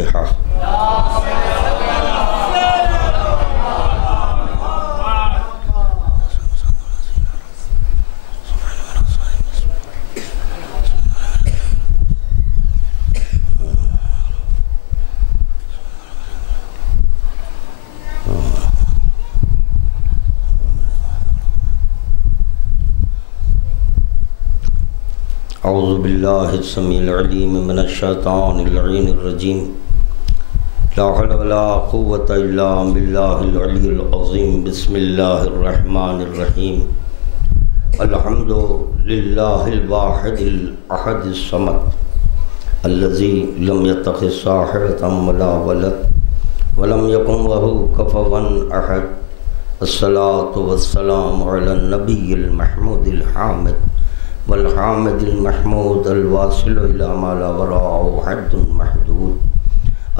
الفاتحہ۔ اعوذ باللہ السمیع العلیم من الشیطان اللعین الرجیم، لا حول ولا قوة الا باللہ العلی العظیم۔ بسم اللہ الرحمن الرحیم۔ الحمد للہ الواحد الاحد الصمد الذی لم يتخذ صاحبة ولا ولد ولم يكن له كفوا احد، الصلاة والسلام علی النبی المحمود الحامد والحامد المحمود الواصل إلى ما لا وراءه حد محدود،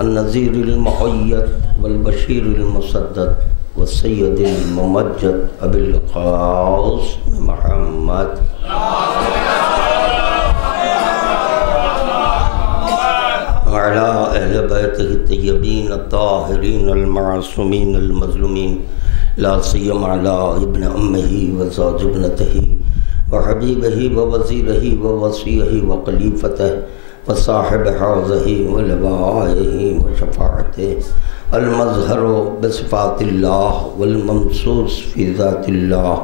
النذير المؤيد والبشير المسدد والسيد الممجد أبي القاسم محمد وعلى أهل بيته الطيبين الطاهرين المعصومين المظلومين، لا سيما على ابن أمه وزوج ابنته وحبيبه ووزيره ووصيه وخليفته وصاحب حوزه ولوائه وشفاعته، المظهر بصفات الله والممسوس في ذات الله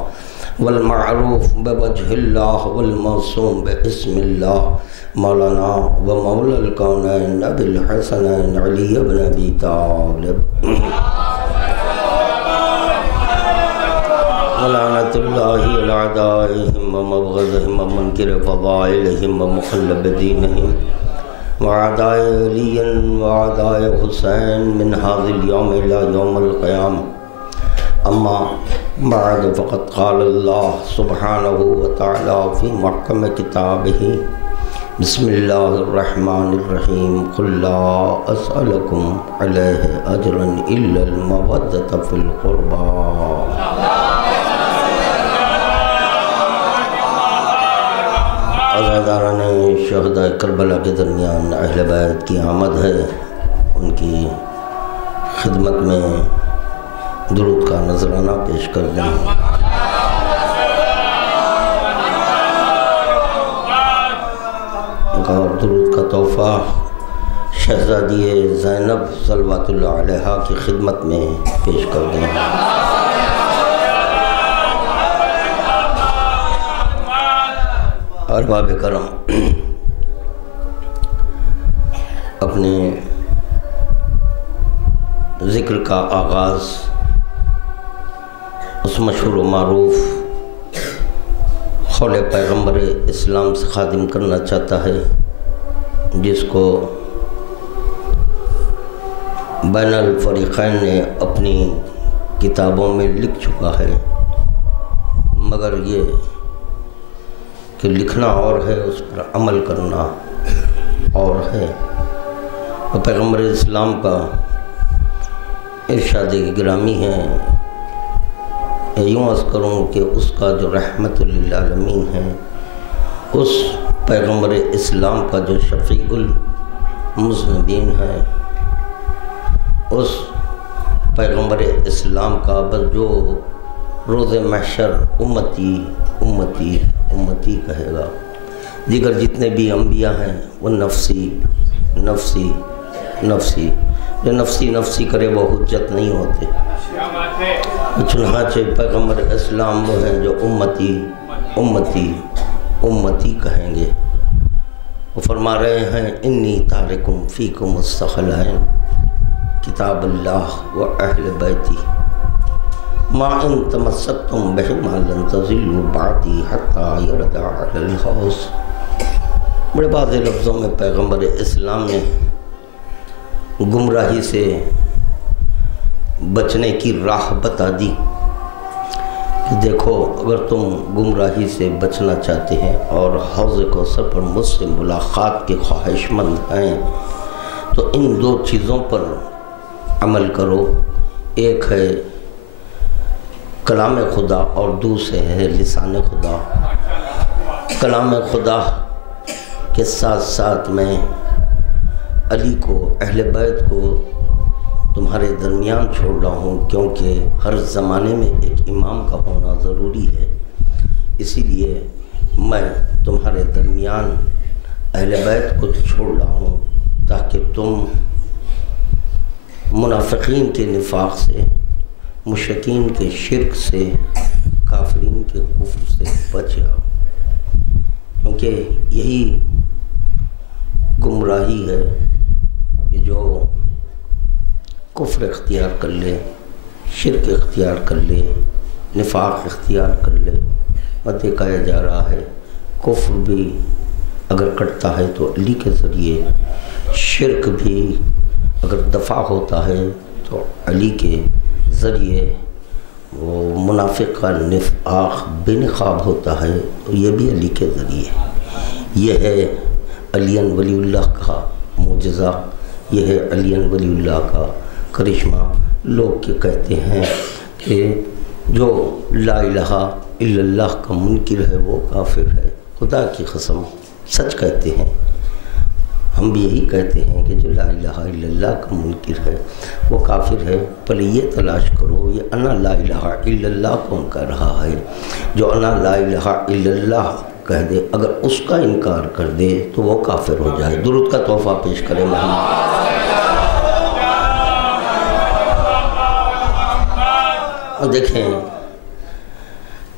والمعروف بوجه الله والموصوم باسم الله، مولانا ومولى الكونين أبي الحسنين علي بن أبي طالب لعنت اللہ علی اعدائهم ومبغضهم ومنکر فضائلهم ومخلب دینهم وعداء علی وعداء حسین من هذا اليوم الى يوم القیامة، اما بعد فقد قال اللہ سبحانہ وتعالی فی محکم کتابہ، بسم اللہ الرحمن الرحیم، قل لا اسألکم علیہ اجرا الا المودۃ فی القربى۔ عزاداران شہداء کربلا کے درمیان اہل بیت کی آمد ہے، ان کی خدمت میں درود کا نذرانہ پیش کر دیں۔ اور درود کا تحفہ شہزادی زینب صلوات اللہ علیہا کی خدمت میں پیش کر دیں۔ ارباب کرم، اپنے ذکر کا آغاز اس مشہور و معروف قول پیغمبر اسلام سے خادم کرنا چاہتا ہے، جس کو بین الفریقین نے اپنی کتابوں میں لکھ چکا ہے، مگر یہ کہ لکھنا اور ہے، اس پر عمل کرنا اور ہے۔ اور پیغمبر اسلام کا ارشاد گرامی ہے، یوں عرض کروں کہ اس کا جو رحمت للعالمین ہے، اس پیغمبر اسلام کا جو شفیع المذنبین ہے، اس پیغمبر اسلام کا بس جو روز محشر امتی امتی امتی کہے گا، دیگر جتنے بھی انبیاء ہیں وہ نفسی نفسی نفسی، جو نفسی نفسی کرے وہ حجت نہیں ہوتے، چنانچہ پیغمبر اسلام وہ ہیں جو امتی امتی امتی کہیں گے۔ وہ فرما رہے ہیں انی تارکم فیکم الثقلین کتاب اللہ و اہل بیتی، ما ان تمسکتم بہما لن تضلوا بعدی حتی یرد علی الحوض۔ بڑے واضح لفظوں میں پیغمبر اسلام نے گمراہی سے بچنے کی راہ بتا دی کہ دیکھو، اگر تم گمراہی سے بچنا چاہتے ہیں اور حوض کوثر پر مجھ سے ملاقات کے خواہش مند ہیں تو ان دو چیزوں پر عمل کرو، ایک ہے کلام خدا اور دوسرے ہے لسان خدا۔ کلام خدا کے ساتھ ساتھ میں علی کو، اہل بیت کو تمہارے درمیان چھوڑ رہا ہوں، کیونکہ ہر زمانے میں ایک امام کا ہونا ضروری ہے۔ اسی لیے میں تمہارے درمیان اہل بیت کو چھوڑ رہا ہوں تاکہ تم منافقین کے نفاق سے، مشرکین کے شرک سے، کافرین کے کفر سے بچ جاؤ، کیونکہ یہی گمراہی ہے کہ جو کفر اختیار کر لے، شرک اختیار کر لے، نفاق اختیار کر لے۔ اور کہا جا رہا ہے کفر بھی اگر کٹتا ہے تو علی کے ذریعے، شرک بھی اگر دفع ہوتا ہے تو علی کے ذریعے، وہ منافق کا نفاق بے نقاب ہوتا ہے تو یہ بھی علی کے ذریعے۔ یہ ہے علی ولی اللہ کا معجزہ، یہ ہے علی ولی اللہ کا کرشمہ۔ لوگ کے کہتے ہیں کہ جو لا الہ الا اللہ کا منکر ہے وہ کافر ہے۔ خدا کی قسم سچ کہتے ہیں، ہم بھی یہی کہتے ہیں کہ جو لا الہ الا اللہ کا منکر ہے وہ کافر ہے۔ پہلے یہ تلاش کرو یہ انا لا الہ الا اللہ کون کہہ رہا ہے؟ جو انا لا الہ الا اللہ کہہ دے، اگر اس کا انکار کر دے تو وہ کافر ہو جائے۔ درود کا تحفہ پیش کریں محمد۔ اور دیکھیں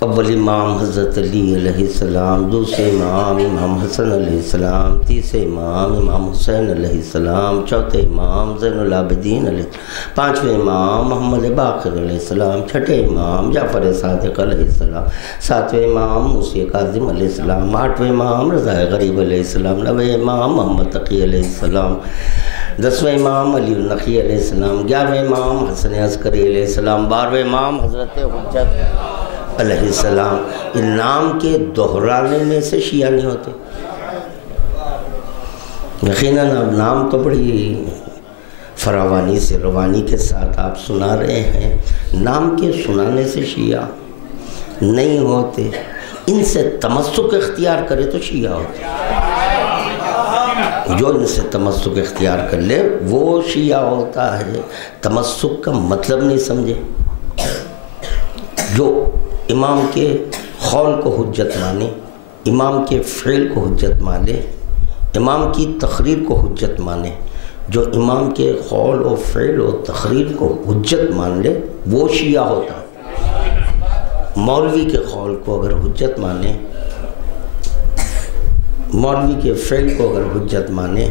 اول امام حضرت علی علیہ السلام، دوسرے امام امام حسن علیہ السلام، تیسرے امام امام حسین علیہ السلام، چوتھے امام زین العابدین علیہ السلام، پانچویں امام محمد باقر علیہ السلام، چھٹے امام جعفر صادق علیہ السلام، ساتویں امام موسی کاظم علیہ السلام، آٹھویں امام رضا غریب علیہ السلام، نویں امام محمد تقی علیہ السلام، 10ویں امام علی النقی علیہ السلام، 11ویں امام حسن عسکری علیہ السلام، 12ویں امام حضرت حجت علیہ السلام۔ ان نام کے دہرانے میں سے شیعہ نہیں ہوتے۔ یقیناً اب نام تو بڑی فراوانی سے روانی کے ساتھ آپ سنا رہے ہیں، نام کے سنانے سے شیعہ نہیں ہوتے۔ ان سے تمسک اختیار کرے تو شیعہ ہوتے، جو ان سے تمسک اختیار کر لے وہ شیعہ ہوتا ہے۔ تمسک کا مطلب نہیں سمجھے، جو امام کے قول کو حجت مانے، امام کے فعل کو حجت مانے، امام کی تقریر کو حجت مانے، جو امام کے قول و فعل و تقریر کو حجت مان لے وہ شیعہ ہوتا ہے۔ مولوی کے قول کو اگر حجت مانے، مولوی کے فعل کو اگر حجت مانے،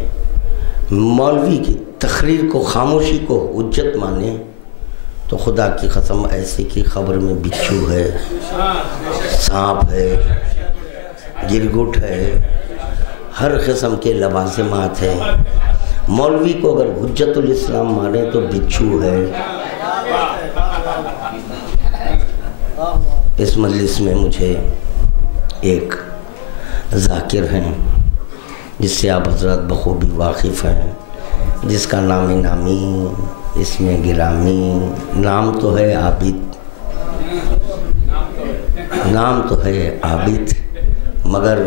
مولوی کی تقریر کو، خاموشی کو حجت مانے، تو خدا کی قسم ایسے کی خبر میں بچھو ہے، سانپ ہے، گرگٹ ہے، ہر قسم کے لوازمات ہیں۔ مولوی کو اگر حجت الاسلام مانے تو بچھو ہے۔ اس مجلس میں مجھے ایک ذاکر ہیں جس سے آپ حضرات بخوبی واقف ہیں، جس کا نام نامی، اس میں گرامی، نام تو ہے عابد، نام تو ہے عابد، مگر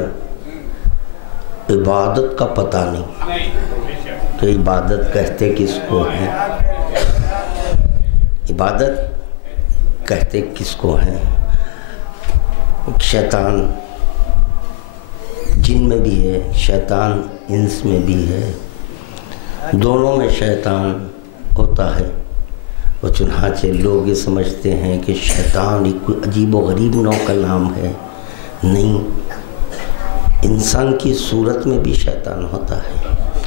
عبادت کا پتہ نہیں کہ عبادت کہتے کس کو ہیں، عبادت کہتے کس کو ہیں۔ شیطان جن میں بھی ہے، شیطان انس میں بھی ہے، دونوں میں شیطان ہوتا ہے۔ وہ چنانچہ لوگ یہ سمجھتے ہیں کہ شیطان ایک عجیب و غریب نوع کا نام ہے، نہیں، انسان کی صورت میں بھی شیطان ہوتا ہے۔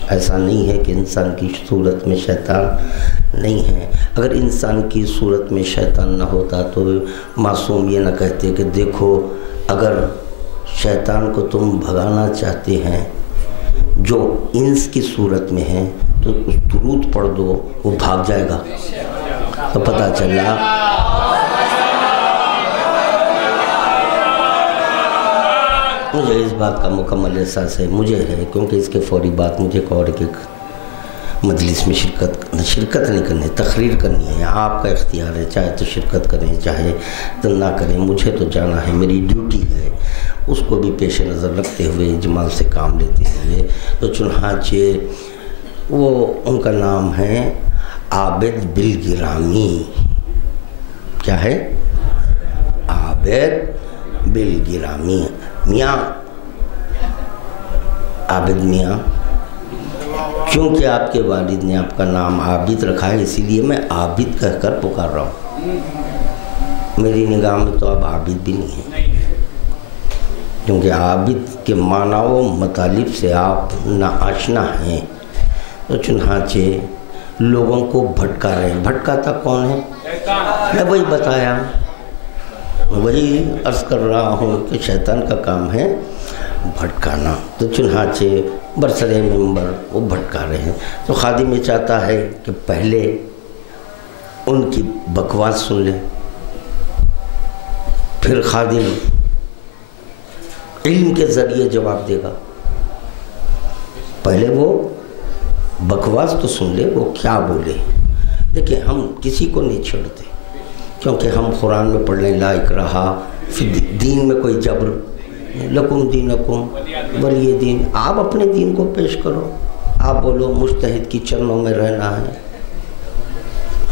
ایسا نہیں ہے کہ انسان کی صورت میں شیطان نہیں ہے۔ اگر انسان کی صورت میں شیطان نہ ہوتا تو معصوم یہ نہ کہتے کہ دیکھو اگر شیطان کو تم بھگانا چاہتے ہیں جو انس کی صورت میں ہے تو اس درود پڑھ دو، وہ بھاگ جائے گا۔ تو پتہ چلا مجھے اس بات کا مکمل احساس ہے، مجھے ہے، کیونکہ اس کے فوری بعد مجھے اور ایک مجلس میں شرکت نہیں کرنی، تقریر کرنی ہے۔ آپ کا اختیار ہے، چاہے تو شرکت کریں چاہے تو نہ کریں، مجھے تو جانا ہے، میری ڈیوٹی ہے۔ اس کو بھی پیش نظر رکھتے ہوئے، اجمال سے کام لیتے ہوئے، تو چنانچہ وہ ان کا نام ہے عابد بالگرامی. کیا ہے؟ عابد بالگرامی. میاں عابد میاں. چونکہ آپ کے والد نے آپ کا نام عابد رکھا ہے اسی لیے میں عابد کہہ کر پکار رہا ہوں. میری نگاہ میں تو اب عابد بھی نہیں ہے، کیونکہ عابد کے معنی و مطالب سے آپ ناآشنا ہیں. تو چنانچہ لوگوں کو بھٹکا رہے ہیں. بھٹکاتا کون ہے؟ میں وہی بتایا، وہی عرض کر رہا ہوں کہ شیطان کا کام ہے بھٹکانا. تو چنانچہ برسر منبر وہ بھٹکا رہے ہیں. تو خادم یہ چاہتا ہے کہ پہلے ان کی بکواس سن لے، پھر خادم علم کے ذریعے جواب دے گا. پہلے وہ بکواس تو سن لے، وہ کیا بولے. دیکھیں ہم کسی کو نہیں چھڑتے، کیونکہ ہم قرآن میں پڑھ لیں لا اکراہ فی دین میں کوئی جبر، لکم دینکم ولی دین. آپ اپنے دین کو پیش کرو، آپ بولو مجتہد کی چرنوں میں رہنا ہے،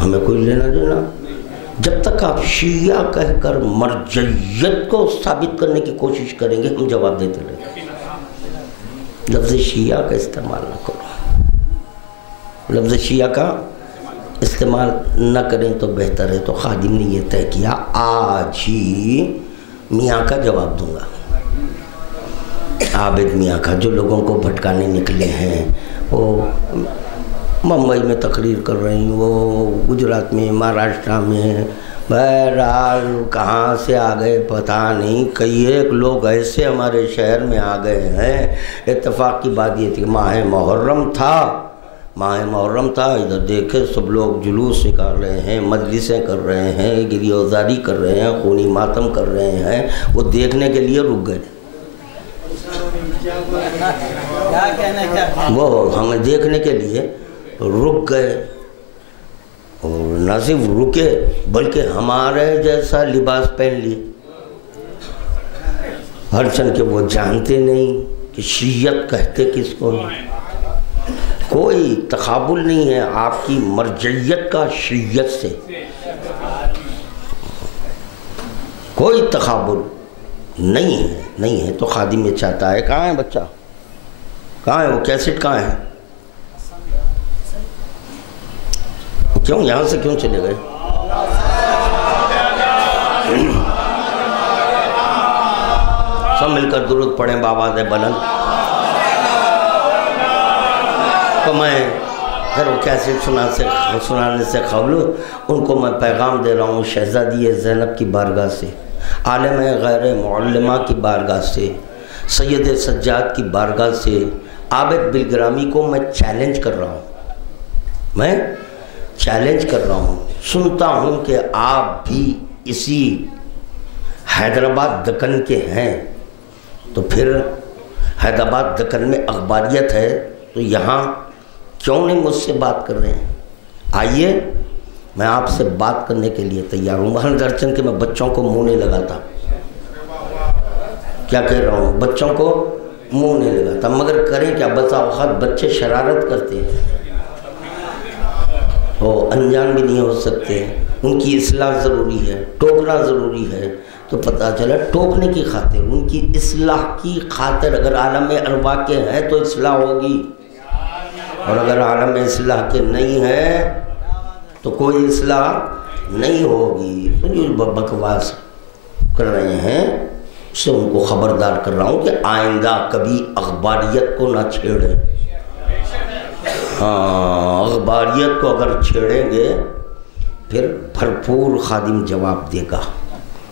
ہمیں کوئی لینا دینا. جب تک آپ شیعہ کہہ کر مرجعیت کو ثابت کرنے کی کوشش کریں گے ہم جواب دیتے رہیں گے. لفظ شیعہ کا استعمال نہ کرو، لفظ شیعہ کا استعمال نہ کریں تو بہتر ہے. تو خادم نے یہ طے کیا آج ہی میاں کا جواب دوں گا. عابد میاں کا جو لوگوں کو بھٹکانے نکلے ہیں، وہ ممبئی میں تقریر کر رہی ہیں، وہ گجرات میں، مہاراشٹر میں، بہرحال کہاں سے آ گئے پتہ نہیں. کئی ایک لوگ ایسے ہمارے شہر میں آ گئے ہیں. اتفاق کی بات یہ تھی کہ ماہ محرم تھا، ادھر دیکھے سب لوگ جلوس نکال رہے ہیں، مجلسیں کر رہے ہیں، گریہوزاری کر رہے ہیں، خونی ماتم کر رہے ہیں. وہ دیکھنے کے لیے رک گئے، وہ ہمیں دیکھنے کے لیے رک گئے. اور نہ صرف رکے بلکہ ہمارے جیسا لباس پہن لیے. ہرچند کہ وہ جانتے نہیں کہ شیعت کہتے کس کو نہیں. کوئی تقابل نہیں ہے آپ کی مرجعیت کا شیعت سے، کوئی تقابل نہیں ہے. تو خادم یہ چاہتا ہے کہاں ہے بچہ، کہاں ہے وہ کیسٹ، کہاں ہے؟ کیوں یہاں سے کیوں چلے گئے؟ سب مل کر درود پڑھیں بآواز بلند. تو میں پھر وہ کیسٹ سنانے سے قبل ان کو میں پیغام دے رہا ہوں شہزادی زینب کی بارگاہ سے، عالم غیر معلمہ کی بارگاہ سے، سید سجاد کی بارگاہ سے. عابد بالگرامی کو میں چیلنج کر رہا ہوں، سنتا ہوں کہ آپ بھی اسی حیدرآباد دکن کے ہیں. تو پھر حیدرآباد دکن میں اخباریت ہے تو یہاں کیوں نہیں مجھ سے بات کر رہے ہیں؟ آئیے میں آپ سے بات کرنے کے لیے تیار ہوں. وہاں درچن کہ میں بچوں کو منہ نہیں لگاتا، کیا کہہ رہا ہوں، بچوں کو منہ نہیں لگاتا. مگر کریں کیا، بسا اوقات بچے شرارت کرتے ہیں، وہ انجان بھی نہیں ہو سکتے. ان کی اصلاح ضروری ہے، ٹوکنا ضروری ہے. تو پتہ چلا ٹوکنے کی خاطر، ان کی اصلاح کی خاطر اگر عالم ارواح کے ہیں تو اصلاح ہوگی، اور اگر عالم اصلاح کے نہیں ہے تو کوئی اصلاح نہیں ہوگی. تو جو بکواس کر رہے ہیں اس سے ان کو خبردار کر رہا ہوں کہ آئندہ کبھی اخباریت کو نہ چھیڑیں. ہاں، اخباریت کو اگر چھیڑیں گے پھر بھرپور خادم جواب دے گا،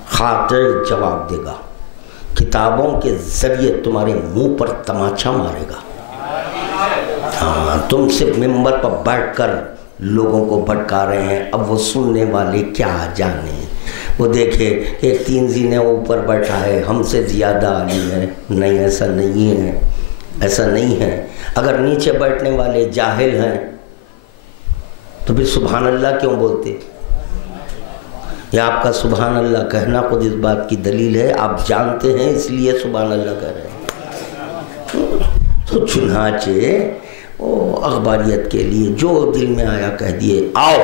خاطر جواب دے گا، کتابوں کے ذریعے تمہارے منہ پر تماچا مارے گا. ہاں، تم صرف ممبر پر بیٹھ کر لوگوں کو بھٹکا رہے ہیں. اب وہ سننے والے کیا جانے، وہ دیکھے ایک 3 زینے اوپر بیٹھا ہے، ہم سے زیادہ عالی ہے. نہیں، ایسا نہیں ہے، ایسا نہیں ہے. اگر نیچے بیٹھنے والے جاہل ہیں تو پھر سبحان اللہ کیوں بولتے؟ یا آپ کا سبحان اللہ کہنا خود اس بات کی دلیل ہے آپ جانتے ہیں اس لیے سبحان اللہ کہہ رہے ہیں. تو چنانچہ اخباریت کے لیے جو دل میں آیا کہہ دیے، آؤ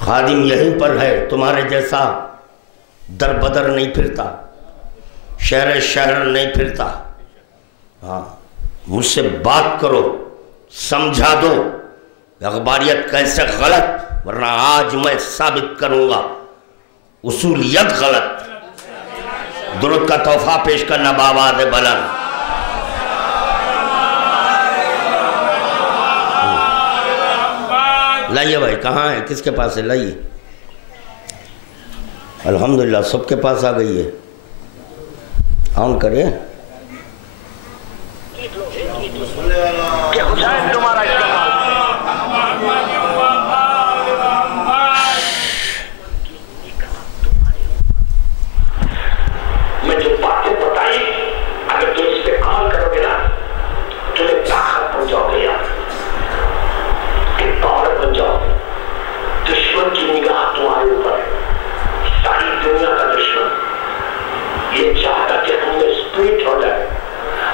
خادم یہیں پر ہے، تمہارے جیسا در بدر نہیں پھرتا، شہر شہر نہیں پھرتا، ہاں مجھ سے بات کرو، سمجھا دو اخباریت کیسے غلط، ورنہ آج میں ثابت کروں گا اصولیت غلط۔ درود کا تحفہ پیش کرنا بآواز بلند۔ لائیے بھائی، کہاں ہے، کس کے پاس ہے، لائیے۔ الحمدللہ سب کے پاس آ گئی ہے، آن کرے۔ میں جو باتیں بتائی اگر تم اس پہ عمل کرو گے نا تمہیں طاقت بن جاؤ گے یار، ایک پاور بن جاؤ گے۔ دشمن کی نگاہ تمہارے اوپر ہے، ساری دنیا کا دشمن یہ چاہتا کہ ہم میں اسپرٹ ہو جائے،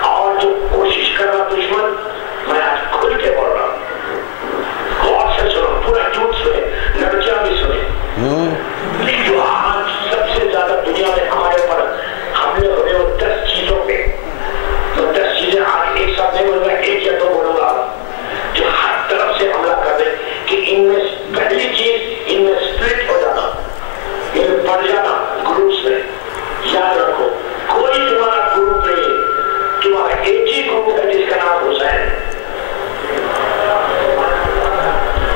اور جو کوشش کر رہا دشمن، میں آج کھل کے بول رہا ہوں، غور سے سنو، پورا جھوٹ سنے، لڑکیاں بھی سنے، جو آج سب سے زیادہ دنیا میں ہمارے اوپر حملے ہو رہے ہو 10 چیزوں پہ، تو 10 چیزیں آج ایک ساتھ نہیں بولوں گا، ایک یا دو بولوں گا، جو ہر طرف سے حملہ کر دے کہ ان میں پہلی چیز ان میں سپلٹ ہو جانا، ان میں بڑھ جانا گروپس میں۔ یاد رکھو کوئی تمہارا گروپ نہیں ہے، تمہارا ایک ہی گروپ ہے جس کا نام حسین۔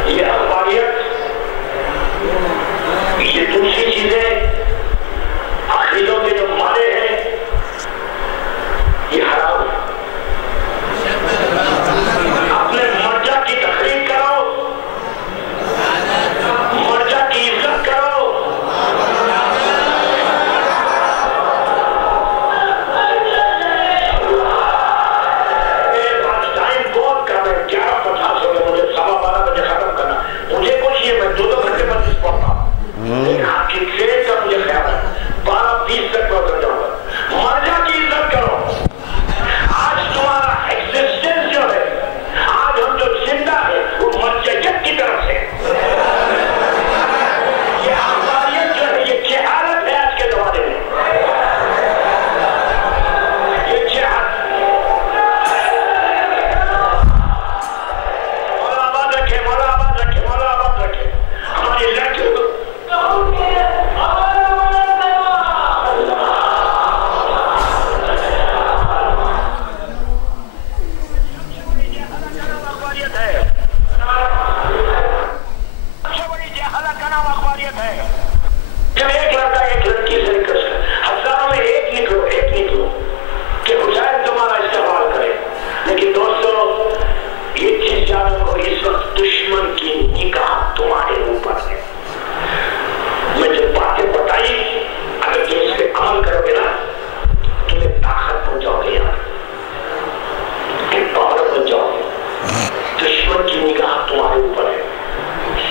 یہ اخباریت، یہ دوسری چیزیں، عقیدوں کے جو مارے ہیں یہ حرام ہے۔ اپنے مرجع کی تقریر کرو، مرجع کی عزت کرو، ٹائم بہت کم ہے، 11:50 ہو گئے، مجھے 12:15 بجے ختم کرنا، مجھے کچھ یہ میں 2 گھنٹے مجلس پڑھتا ہوں، لیکن آپ کی ٹرین کا مجھے خیال ہے 12:20 تک پہنچ جاؤں گا۔ مرجع کی عزت کرو، آج تمہارا ایگزسٹنس جو ہے، آج ہم جو زندہ ہیں وہ مرجعیت کی طرف سے، یہ اخباریت جو ہے یہ جہالت ہے آج کے زمانے میں، یہ جہالت۔ مولا آباد رکھے، مولا آباد رکھے، مولا آباد رکھے ہماری لڑکیوں کو۔ جب ایک لڑکا ایک لڑکی سے ہزاروں میں ایک نکلو کہ حسین تمہارا استقبال کرے، لیکن دوستو یہ چیز یاد رکھو، اس وقت دشمن کی نگاہ تمہارے اوپر ہے۔ میں جو باتیں بتائی اگر تم اس پہ عمل کرو گے نا تمہیں طاقت بن جاؤ گے یار، ایک پاور بن جاؤ گے۔ دشمن کی نگاہ تمہارے اوپر ہے،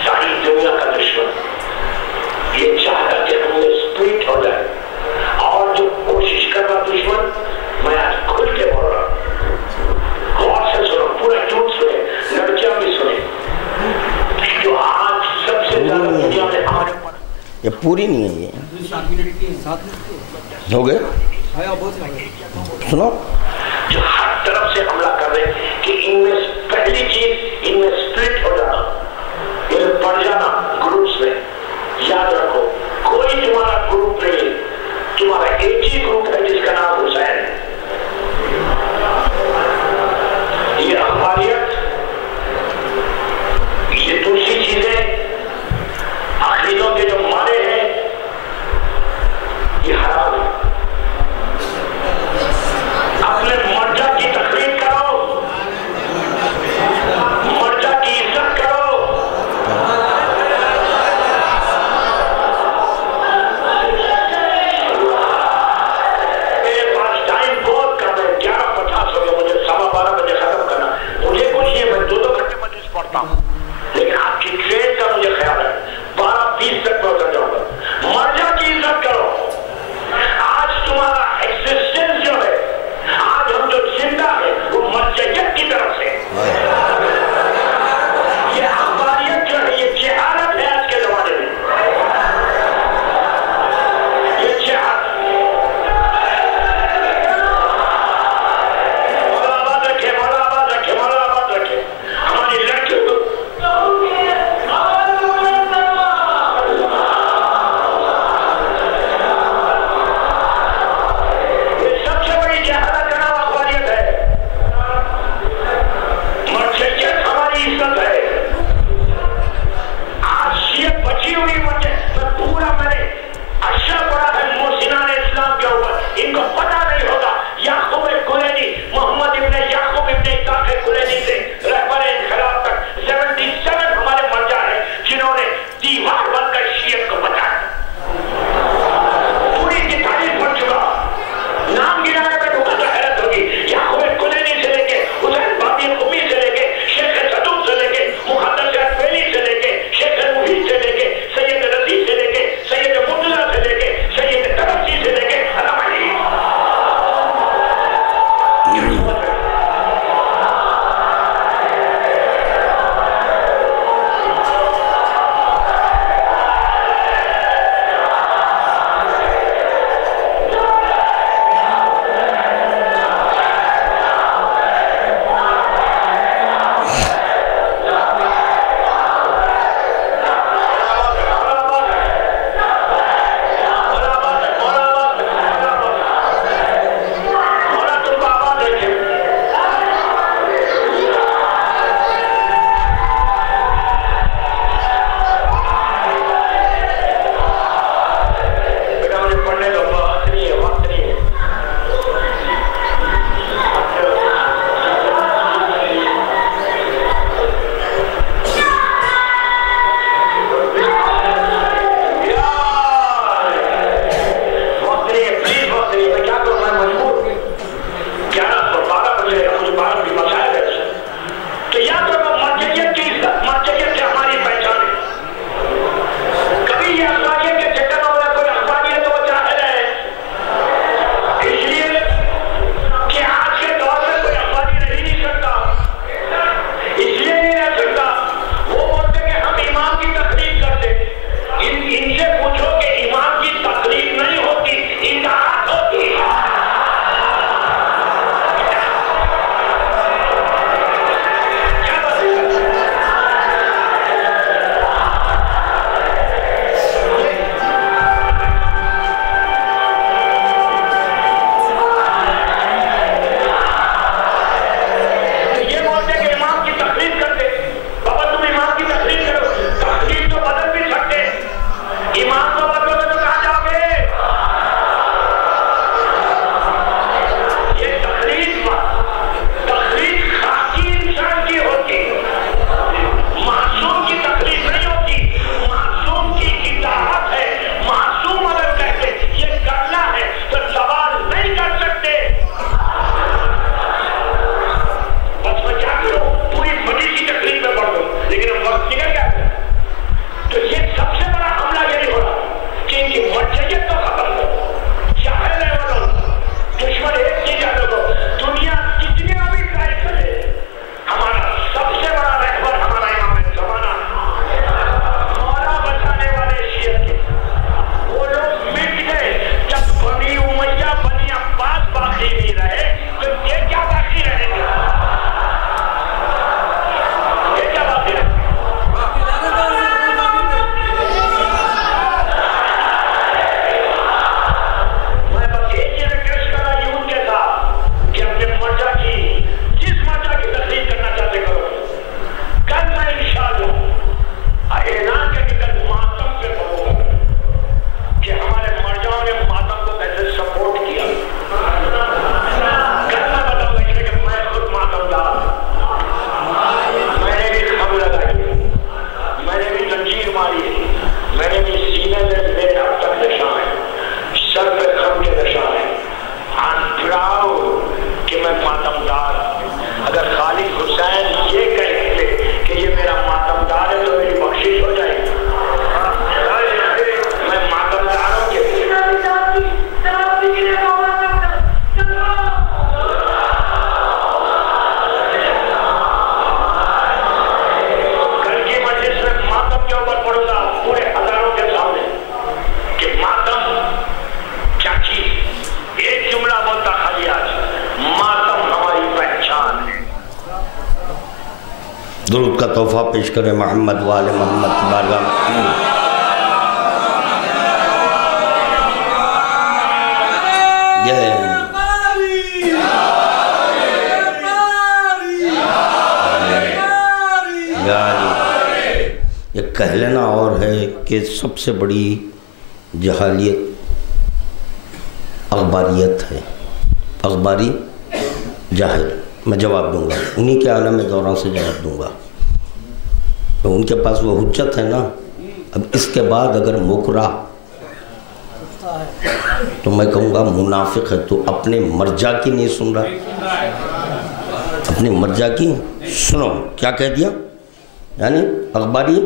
ساری دنیا کا دشمن یہ چاہتا کہ ہم میں اسپرٹ ہو جائے، اور جو کوشش کر رہا دشمن، میں آج کھل کے بول رہا ہوں، غور سے سنو، پورا جھوٹ سنے، لڑکیاں بھی سنے، جو آج سب سے زیادہ دنیا میں ہمارے اوپر۔ یہ پوری نہیں ہے، یہ ہو گئے، سنو، جو ہر طرف سے حملہ کر رہے ہیں کہ ان میں پہلی چیز ان میں سپلٹ ہو جانا، ان میں بڑھ جانا گروپس میں۔ یاد رکھو کوئی تمہارا گروپ نہیں ہے، تمہارا ایک ہی گروپ ہے جس کا نام حسین۔ یہ اخباریت، یہ دوسری چیزیں، عقیدوں کے جو مارے ہیں یہ حرام ہے۔ اپنے مرجع کی تقریر کرو، مرجع کی عزت کرو، لیکن آپ کی ٹرین کا مجھے خیال ہے 12:20 تک پہنچ جاؤں گا۔ مرجع کی عزت کرو، آج تمہارا ایگزسٹنس جو ہے، آج ہم جو زندہ ہیں وہ مرجعیت کی طرف درود کا تحفہ پیش کریں محمد وآل محمد کی بارگاہ میں۔ یہ کہہ لینا اور ہے کہ سب سے بڑی جہالیت اخباریت ہے، اخباری جاہل۔ میں جواب دوں گا، انہی کے عالم دوران سے جواب دوں گا، تو ان کے پاس وہ حجت ہے نا۔ اب اس کے بعد اگر مکرہ تو میں کہوں گا منافق ہے، تو اپنے مرجع کی نہیں سن رہا، اپنی مرجع کی سنو۔ کیا کہہ دیا؟ یعنی اخباری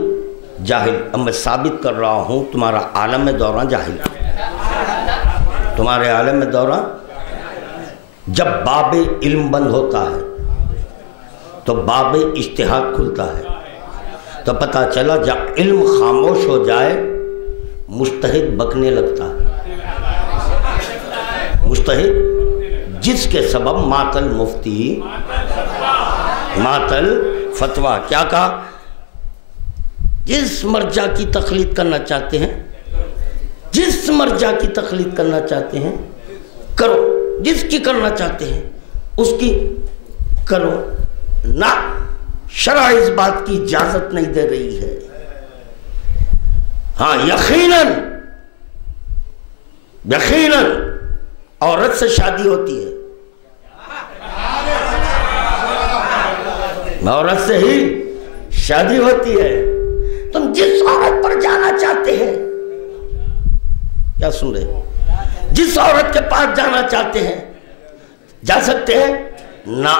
جاہل۔ اب میں ثابت کر رہا ہوں تمہارا عالم دوران جاہل، تمہارے عالم دوران جب باب علم بند ہوتا ہے تو باب اجتہاد کھلتا ہے، تو پتہ چلا جب علم خاموش ہو جائے مجتہد بکنے لگتا ہے۔ مجتہد جس کے سبب معطل مفتی، معطل فتویٰ، کیا کہا؟ جس مرجع کی تقلید کرنا چاہتے ہیں، جس مرجع کی تقلید کرنا چاہتے ہیں کرو، جس کی کرنا چاہتے ہیں اس کی کرو، نہ شرع اس بات کی اجازت نہیں دے رہی ہے۔ ہاں یقیناً یقیناً عورت سے شادی ہوتی ہے، عورت سے ہی شادی ہوتی ہے۔ تم جس عورت پر جانا چاہتے ہیں، کیا سن رہے ہیں؟ جس عورت کے پاس جانا چاہتے ہیں جا سکتے ہیں نہ۔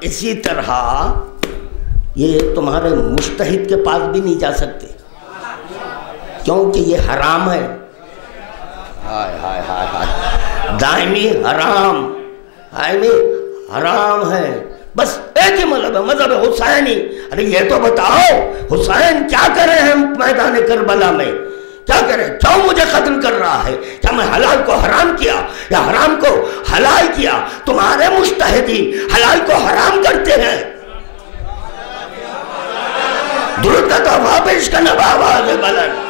اسی طرح یہ تمہارے مجتہد کے پاس بھی نہیں جا سکتے، کیونکہ یہ حرام ہے، دائمی حرام، دائمی حرام ہے۔ بس ایک ہی مطلب ہے، مذہب حسینی۔ ارے یہ تو بتاؤ حسین کیا کرے ہیں میدان کربلا میں؟ کیا کرے؟ کیوں مجھے قتل کر رہا ہے؟ کیا میں حلال کو حرام کیا یا حرام کو حلال کیا؟ تمہارے مجتہدین حلال کو حرام کرتے ہیں۔ درود کا تحفہ پیش کرنا بآواز بلند۔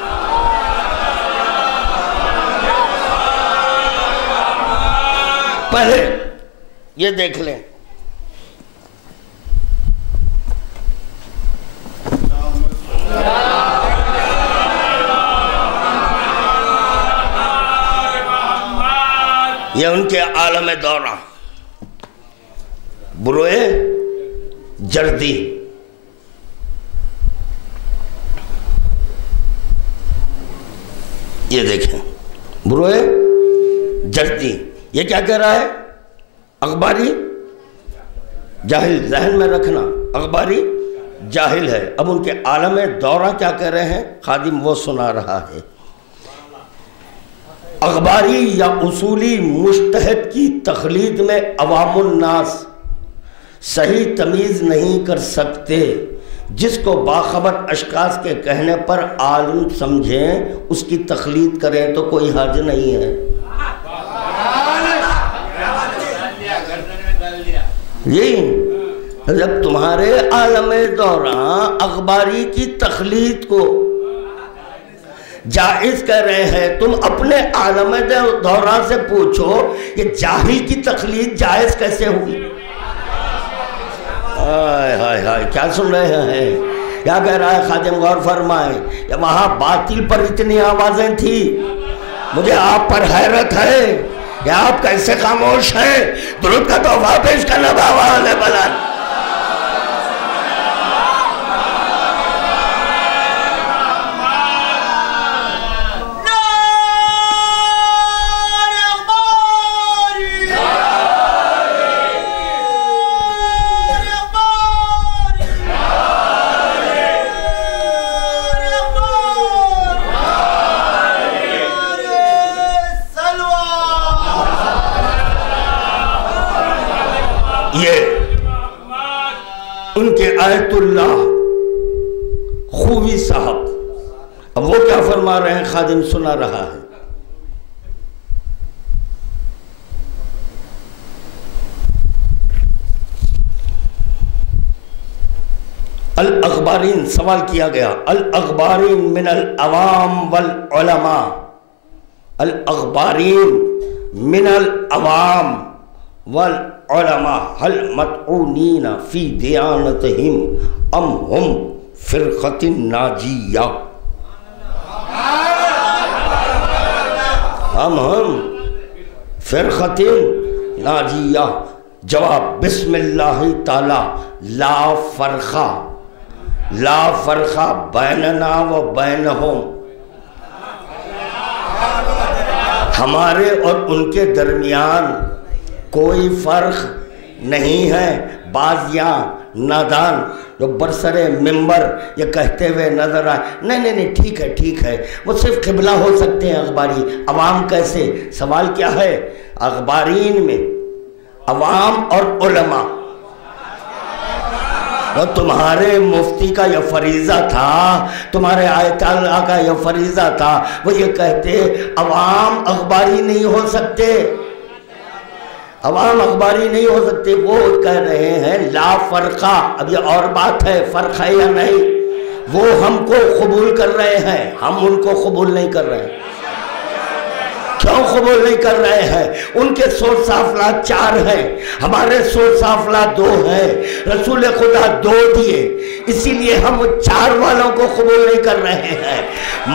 پہلے یہ دیکھ لیں، یہ ان کے عالم دورہ بروئے جردی۔ یہ دیکھیں بروئے جردی، یہ کیا کہہ رہا ہے؟ اخباری جاہل، ذہن میں رکھنا اخباری جاہل ہے۔ اب ان کے عالم دورہ کیا کہہ رہے ہیں؟ خادم وہ سنا رہا ہے، اخباری یا اصولی مجتہد کی تقلید میں عوام الناس صحیح تمیز نہیں کر سکتے۔ جس کو باخبر اشخاص کے کہنے پر عالم سمجھیں اس کی تقلید کریں تو کوئی حرج نہیں ہے۔ یہی جب تمہارے عالم دوران اخباری کی تقلید کو جائز کر رہے ہیں، تم اپنے عالم دوران سے پوچھو یہ جاہل کی تقلید جائز کیسے ہوئی؟ کیا سن رہے ہیں؟ کیا کہہ رہا ہے خادم؟ غور فرمائیں، وہاں باطل پر اتنی آوازیں تھی، مجھے آپ پر حیرت ہے کہ آپ کیسے خاموش ہیں۔ درود کا تحفہ پیش کرنا بآواز بلند۔ ان کے آیت اللہ خوبی صاحب اب وہ کیا فرما رہے ہیں؟ خادم سنا رہا ہے، الاخبارین سوال کیا گیا، الاخبارین من العوام والعلماء، الاخبارین من العوام والعلماء هل مدعونین فی دیانتہم ام ہم فرقۃ ناجیہ، ہم فرقۃ ناجیہ؟ جواب بسم اللہ تعالی لا فرقہ بیننا و بینہم، ہمارے اور ان کے درمیان کوئی فرق نہیں ہے۔ بعض یہاں نادان جو برسر ممبر یہ کہتے ہوئے نظر آئے، نہیں ٹھیک ہے، وہ صرف قبلہ ہو سکتے ہیں اخباری، عوام کیسے؟ سوال کیا ہے؟ اخبارین میں عوام اور علماء، اور تمہارے مفتی کا یہ فریضہ تھا، تمہارے آیت اللہ کا یہ فریضہ تھا، وہ یہ کہتے عوام اخباری نہیں ہو سکتے، عوام اخباری نہیں ہو سکتے۔ وہ کہہ رہے ہیں لا فرقہ، اب یہ اور بات ہے فرق ہے یا نہیں، وہ ہم کو قبول کر رہے ہیں، ہم ان کو قبول نہیں کر رہے ہیں۔ کیوں قبول نہیں کر رہے ہیں؟ ان کے سورس افلات 4 ہیں، ہمارے سورس افلات 2 ہیں، رسول خدا 2 دیے، اسی لیے ہم 4 والوں کو قبول نہیں کر رہے ہیں،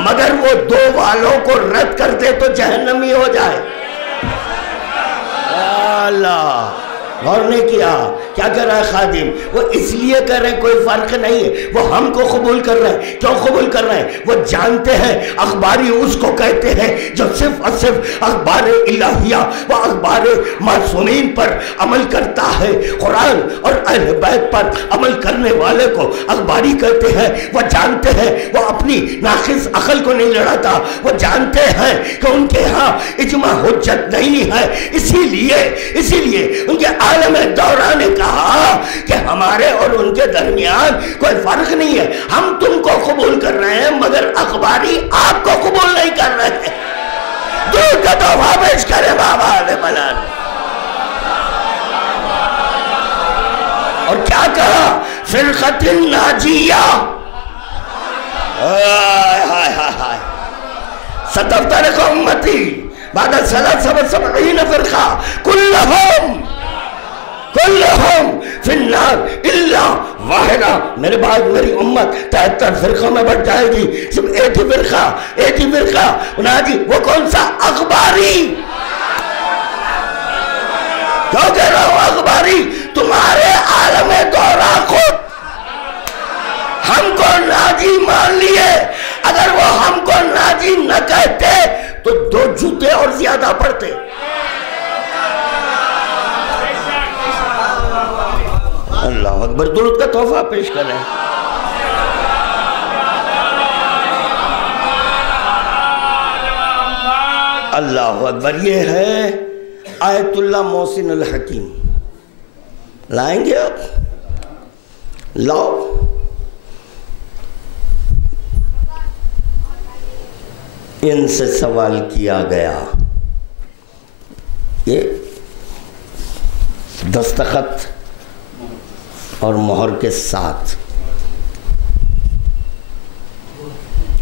مگر وہ 2 والوں کو رد کر دے تو جہنمی ہو جائے۔ اللہ غور نہیں کیا کیا کر رہا ہے خادم؟ وہ اس لیے کر رہے ہیں کوئی فرق نہیں ہے، وہ ہم کو قبول کر رہے ہیں۔ کیوں قبول کر رہے ہیں؟ وہ جانتے ہیں اخباری اس کو کہتے ہیں جو صرف اور صرف اخبار الہیہ و اخبار معصومین پر عمل کرتا ہے، قرآن اور اہل بیت پر عمل کرنے والے کو اخباری کہتے ہیں۔ وہ جانتے ہیں وہ اپنی ناقص عقل کو نہیں لڑاتا، وہ جانتے ہیں کہ ان کے ہاں اجماع حجت نہیں ہے، اسی لیے ان کے عالم دورہ نے کہا کہ ہمارے اور ان کے درمیان کوئی فرق نہیں ہے، ہم تم کو قبول کر رہے ہیں مگر اخباری آپ کو قبول نہیں کر رہے ہیں۔ دور کا تحفہ پیش کرے بابا علیہ ملان۔ اور کیا کہا؟ فرقۃ ناجیہ، ستفترق امتی بعد 73 فرقہ کلہم فی النار الا واحدہ، میرے بعد میری امت 73 فرقوں میں بڑھ جائے گی، صرف ایک ہی فرقہ ناجی۔ وہ کون سا؟ اخباری۔ کیوں کہہ رہا ہوں اخباری؟ تمہارے عالم دورہ خود ہم کو ناجی مان لیے، اگر وہ ہم کو ناجی نہ کہتے تو 2 جوتے اور زیادہ پڑتے۔ اللہ اکبر، درود کا تحفہ پیش کریں۔ اللہ اکبر، یہ ہے آیت اللہ محسن الحکیم۔ لائیں گے آپ؟ لاؤ۔ ان سے سوال کیا گیا، یہ دستخط اور مہر کے ساتھ،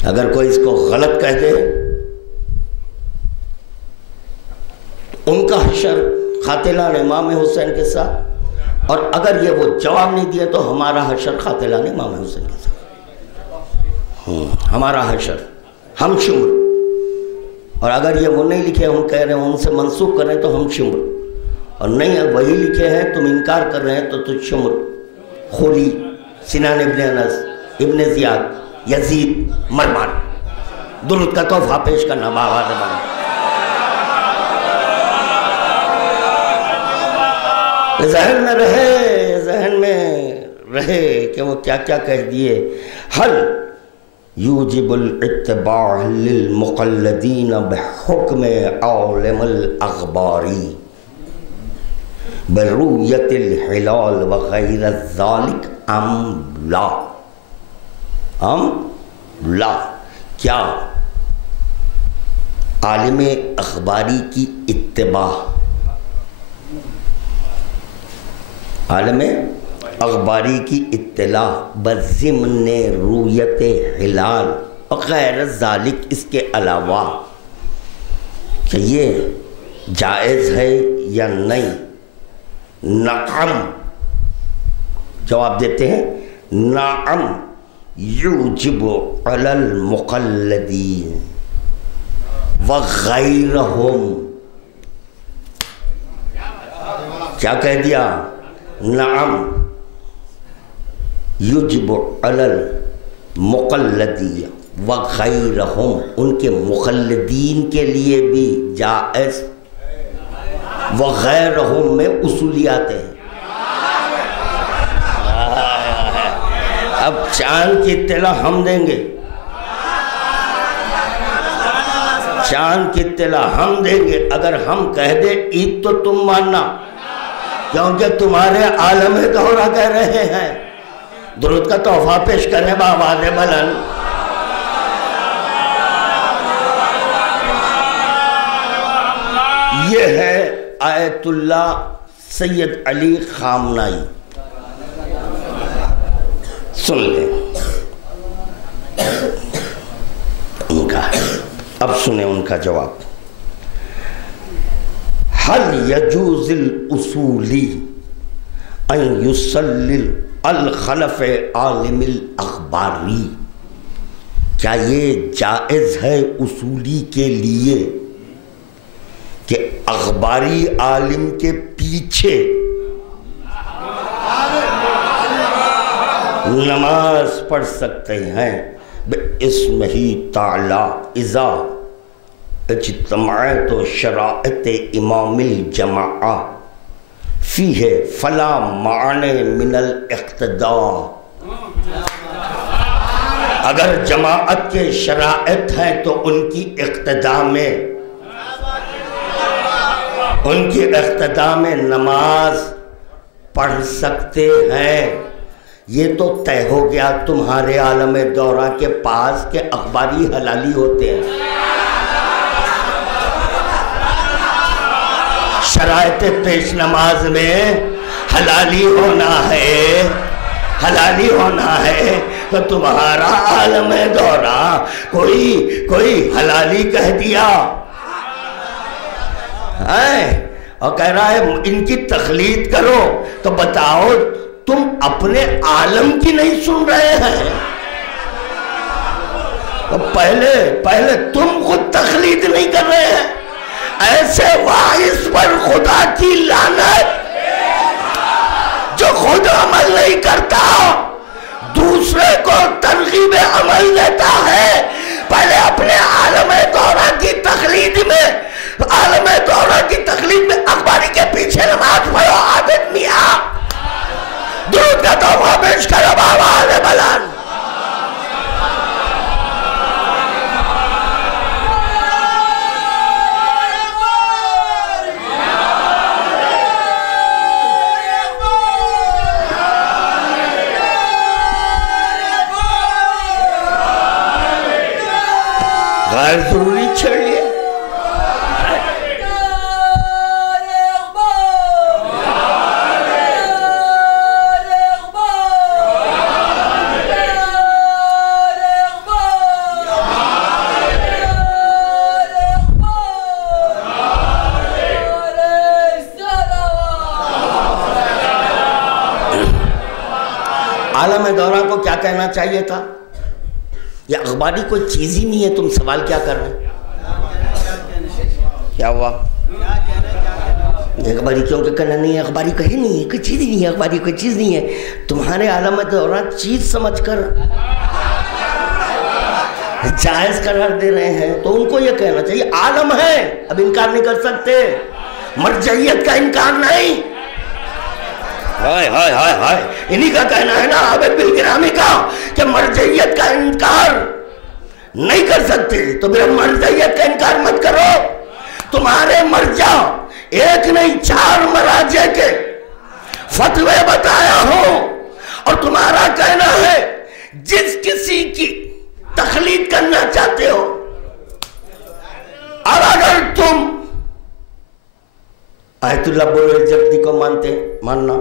اگر کوئی اس کو غلط کہہ دے ان کا حشر قاتلان امام حسین کے ساتھ، اور اگر یہ وہ جواب نہیں دیا تو ہمارا حشر قاتلان امام حسین کے ساتھ، ہمارا حشر ہم شمر۔ اور اگر یہ وہ نہیں لکھے ہم کہہ رہے ہیں ان سے منسوخ کر رہے ہیں تو ہم شمر، اور نہیں وہی لکھے ہیں تم انکار کر رہے ہیں تو تجھ شمر۔ خولی، سنان ابن انس، ابن زیاد، یزید، مروان۔ درود کا تحفہ پیش کرنا بابا دبا۔ ذہن میں رہے کہ وہ کیا کیا کہہ دیے۔ حل یوجب الاتباع للمقلدین بحکم عالم الاخباری برؤیت الحلال وغیر ذالک ام لا، کیا عالم اخباری کی اتباع، عالم اخباری کی اطلاع بضمن رویت ہلال وغیر ذالک، اس کے علاوہ کہ یہ جائز ہے یا نہیں، نعم جواب دیتے ہیں، نعم یوجب علی المقلدین وغیرہم. کیا کہہ دیا؟ نعم یوجب علی المقلدین وغیرہم، ان کے مقلدین کے لیے بھی جائز، وغیرہم میں اصولیات ہیں. اب چاند کی اطلاع ہم دیں گے، چاند کی اطلاع ہم دیں گے. اگر ہم کہہ دیں عید تو تم ماننا، کیونکہ تمہارے عالم دورہ کہہ رہے ہیں. درود کا تحفہ پیش کریں بآواز بلند. یہ ہے آیت اللہ سید علی خامنائی. سن لیں ان کا، اب سنیں ان کا جواب. هل يجوز الاصولی ان يسلل الخلف عالم الاخباری، کیا یہ جائز ہے اصولی کے لیے کہ اخباری عالم کے پیچھے نماز پڑھ سکتے ہیں بِاسْمِهِ تَعْلَى اِذَا اجتمعت شرائط امام الجماعہ فیہ فلا معنی من الاقتداء. اگر جماعت کے شرائط ہیں تو ان کی اقتداء میں نماز پڑھ سکتے ہیں. یہ تو طے ہو گیا تمہارے عالم دورہ کے پاس کہ اخباری حلالی ہوتے ہیں. شرائط پیش نماز میں حلالی ہونا ہے تو تمہارا عالم دورہ کوئی حلالی کہہ دیا اور کہہ رہا ہے ان کی تقلید کرو. تو بتاؤ تم اپنے عالم کی نہیں سن رہے ہیں؟ پہلے تم خود تقلید نہیں کر رہے ہیں. ایسے واعظ پر خدا کی لعنت جو خود عمل نہیں کرتا، دوسرے کو ترغیب عمل دیتا ہے. پہلے اپنے عالم دورہ کی تقلید میں اخباری کے پیچھے نماز پڑھو. عابد میاں درود کا تحفہ پیش کرو بآواز بلند. غیر ضروری چھڑ لیے. عالم دورہ کو کیا کہنا چاہیے تھا؟ یہ اخباری کوئی چیز ہی نہیں ہے، تم سوال کیا کر رہے ہیں؟ کیا ہوا؟ اخباری کیوں کہ کہنا نہیں ہے؟ اخباری کہیں نہیں ہے، کوئی چیز ہی نہیں ہے، اخباری کوئی چیز نہیں ہے. تمہارے عالم دورہ چیز سمجھ کر جائز قرار دے رہے ہیں تو ان کو یہ کہنا چاہیے عالم ہے، اب انکار نہیں کر سکتے. مرجعیت کا انکار نہیں. ہائے انہی کا کہنا ہے نا عابد بالگرامی کا کہ مرجعیت کا انکار نہیں کر سکتے. تو پھر مرجعیت کا انکار مت کرو. تمہارے مرجع ایک نہیں 4 مراجع کے فتوے بتایا ہو اور تمہارا کہنا ہے جس کسی کی تقلید کرنا چاہتے ہو. اور اگر تم آیت اللہ بولے جگدی کو ماننا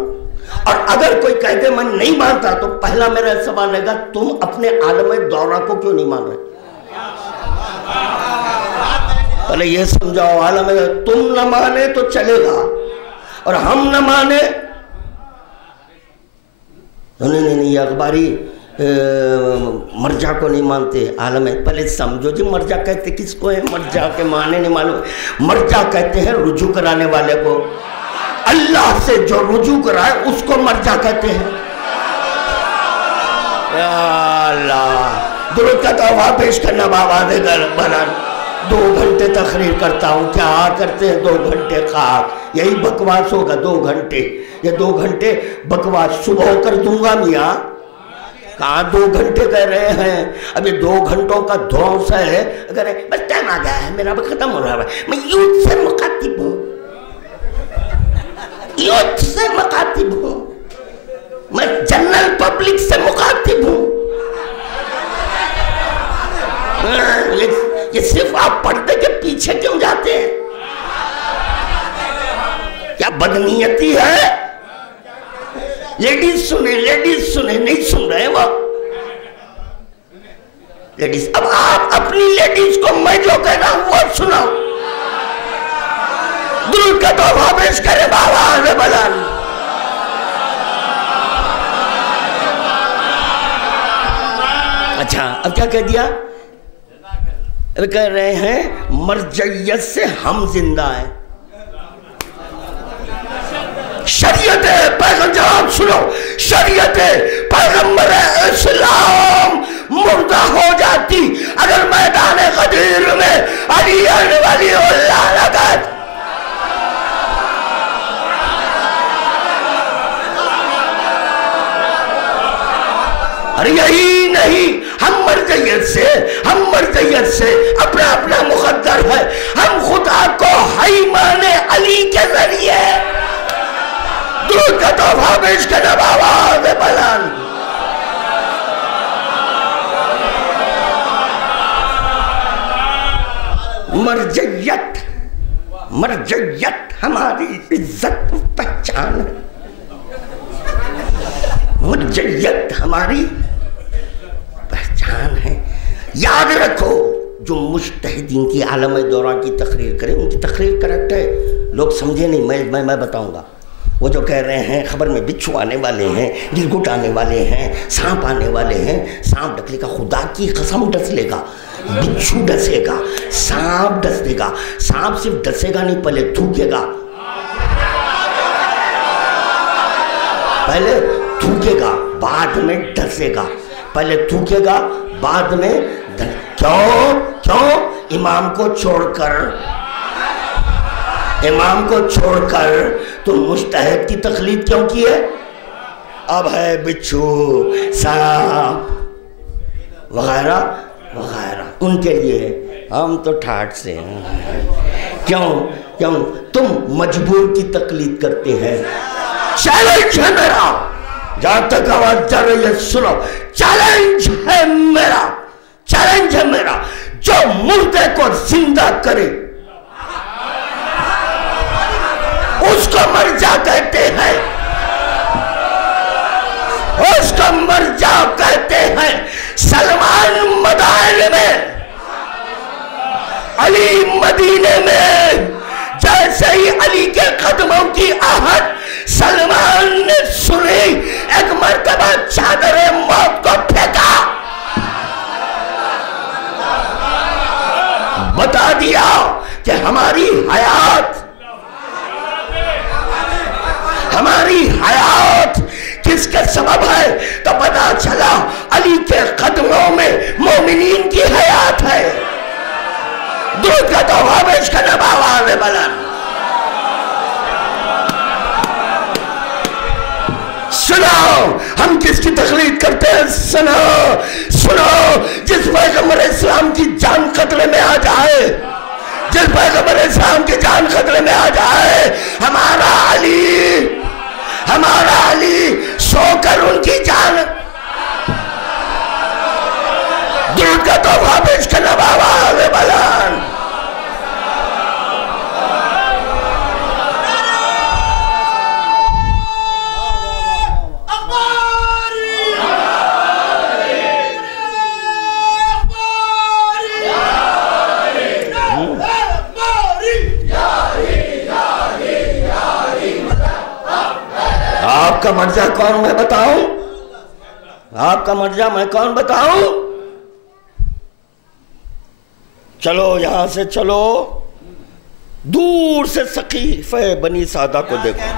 اور اگر کوئی کہہ دے میں نہیں مانتا تو پہلا میرا سوال ہے گا تم اپنے عالم دورہ کو کیوں نہیں مان رہے؟ پہلے یہ سمجھاؤ، عالم تم نہ مانے تو چلے گا اور ہم نہ مانے نہیں یہ اخباری مرجع کو نہیں مانتے عالم ہے۔ پہلے سمجھو جی مرجع کہتے کس کو ہے؟ مرجع کے معنی نہیں معلوم۔ مرجع کہتے ہیں رجوع کرانے والے کو، اللہ سے جو رجوع کرائے اس کو مرجع کہتے ہیں۔ یا اللہ، درود کا تحفہ پیش کرنا بابا دے گھر بنا 2 گھنٹے تقریر کرتا ہوں، کیا کرتے ہیں 2 گھنٹے خاک، یہی بکواس ہوگا 2 گھنٹے، یہ 2 گھنٹے بکواس صبح کر دوں گا میاں، کہاں 2 گھنٹے کہہ رہے ہیں؟ ابھی 2 گھنٹوں کا دھونس ہے، اگر بس ٹائم آ گیا ہے میرا بھی ختم ہو رہا ہے، میں یوتھ سے مخاطب ہوں، یوتھ سے مخاطب ہوں، میں جنرل پبلک سے مخاطب ہوں۔ یہ صرف آپ پردے کے پیچھے کیوں جاتے ہیں؟ کیا بدنیتی ہے؟ لیڈیز سنیں، نہیں سن رہے وہ لیڈیز۔ اب آپ اپنی لیڈیز کو میں جو کہہ رہا ہوں وہ سنو، درود کا تحفہ پیش کرے بابا آنے بلان۔ اچھا اب کیا کہہ دیا؟ کہہ رہے ہیں مرجعیت سے ہم زندہ ہیں۔ شریعت پیغمبر، جواب سنو، شریعت پیغمبر اسلام مردہ ہو جاتی اگر میدان غدیر میں علی ولی اللہ لگت۔ ارے یہی نہیں، ہم مرجعیت سے اپنا مقدر ہے، ہم خدا کو حی مانے علی کے ذریعے درود کا تحفہ پیش کرنا بآواز بلند۔ مرجعیت ہماری عزت پہچان ہے، مرجعیت ہماری پہچان ہے۔ یاد رکھو جو مجتہدین کی عالم دورہ کی تقریر کریں ان کی تقریر کریکٹ ہے، لوگ سمجھے نہیں، میں بتاؤں گا۔ وہ جو کہہ رہے ہیں خبر میں بچھو آنے والے ہیں، گرگٹ آنے والے ہیں، سانپ آنے والے ہیں، سانپ ڈس لے گا، خدا کی قسم ڈس لے گا، بچھو ڈسے گا، سانپ ڈس دے گا، سانپ صرف ڈسے گا نہیں پہلے تھوکے گا، پہلے تھوکے گا بعد میں ڈسے گا، پہلے تھوکے گا بعد میں کیوں امام کو چھوڑ کر تو مجتہد کی تقلید کیوں کی ہے؟ اب ہے بچھو سانپ وغیرہ وغیرہ ان کے لیے، ہم تو ٹھاٹ سے ہیں۔ کیوں تم مجبور کی تقلید کرتے ہیں؟ چیلنج ہے میرا، جہاں تک آواز جا رہی ہے سنو، چیلنج ہے میرا جو مردے کو زندہ کرے اس کو مرجع کہتے ہیں، اس کو مرجع کہتے ہیں۔ سلمان مدائن میں، علی مدینے میں، جیسے ہی علی کے قدموں کی آہٹ سلمان نے سنی، ایک مرتبہ چادر موت کو پھینکا، بتا دیا کہ ہماری حیات کس کے سبب ہے، تو پتا چلا علی کے قدموں میں مومنین کی حیات ہے۔ درود کا تحفہ پیش کرنا بآواز بلند۔ سنو ہم کس کی تقلید کرتے ہیں، سنو جس پیغمبر اسلام کی جان خطرے میں آ جائے، جس پیغمبر اسلام کی جان خطرے میں آ جائے، ہمارا علی سو کر ان کی جان۔ درود کا تحفہ پیش کرنا بآواز بلند۔ کا مرجع کون میں بتاؤں؟ آپ کا مرجع میں کون بتاؤں؟ چلو یہاں سے چلو، دور سے سقیفہ بنی سعدہ کو دیکھو،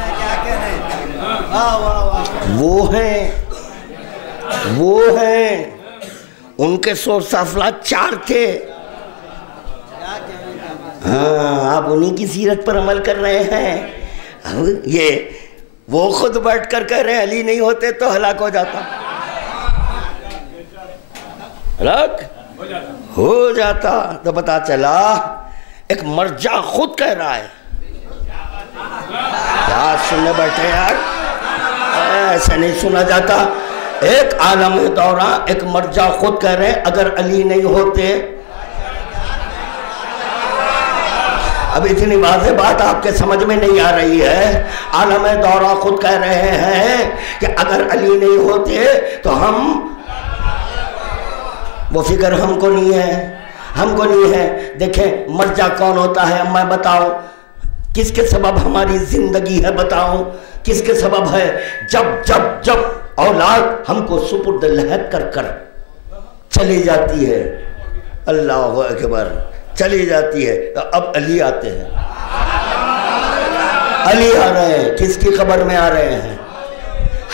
وہ ہیں ان کے سورس افلاک 4 تھے. ہاں آپ انہی کی سیرت پر عمل کر رہے ہیں. یہ وہ خود بیٹھ کر کہہ رہے ہیں علی نہیں ہوتے تو ہلاک ہو جاتا، ہلاک ہو جاتا. تو پتا چلا ایک مرجع خود کہہ رہا ہے. کیا سننے بیٹھے یار، ایسے نہیں سنا جاتا. ایک عالم دورہ ایک مرجع خود کہہ رہے ہیں اگر علی نہیں ہوتے. اب اتنی واضح بات آپ کے سمجھ میں نہیں آ رہی ہے. عالم دورہ خود کہہ رہے ہیں کہ اگر علی نہیں ہوتے تو ہم، وہ فکر ہم کو نہیں ہے، ہم کو نہیں ہے. دیکھیں مرجع کون ہوتا ہے میں بتاؤں، کس کے سبب ہماری زندگی ہے بتاؤں، کس کے سبب ہے؟ جب اولاد ہم کو سپرد لحد کر کر چلی جاتی ہے، اللہ اکبر، چلی جاتی ہے. اب علی آتے ہیں، علی آ رہے ہیں. کس کی خبر میں آ رہے ہیں؟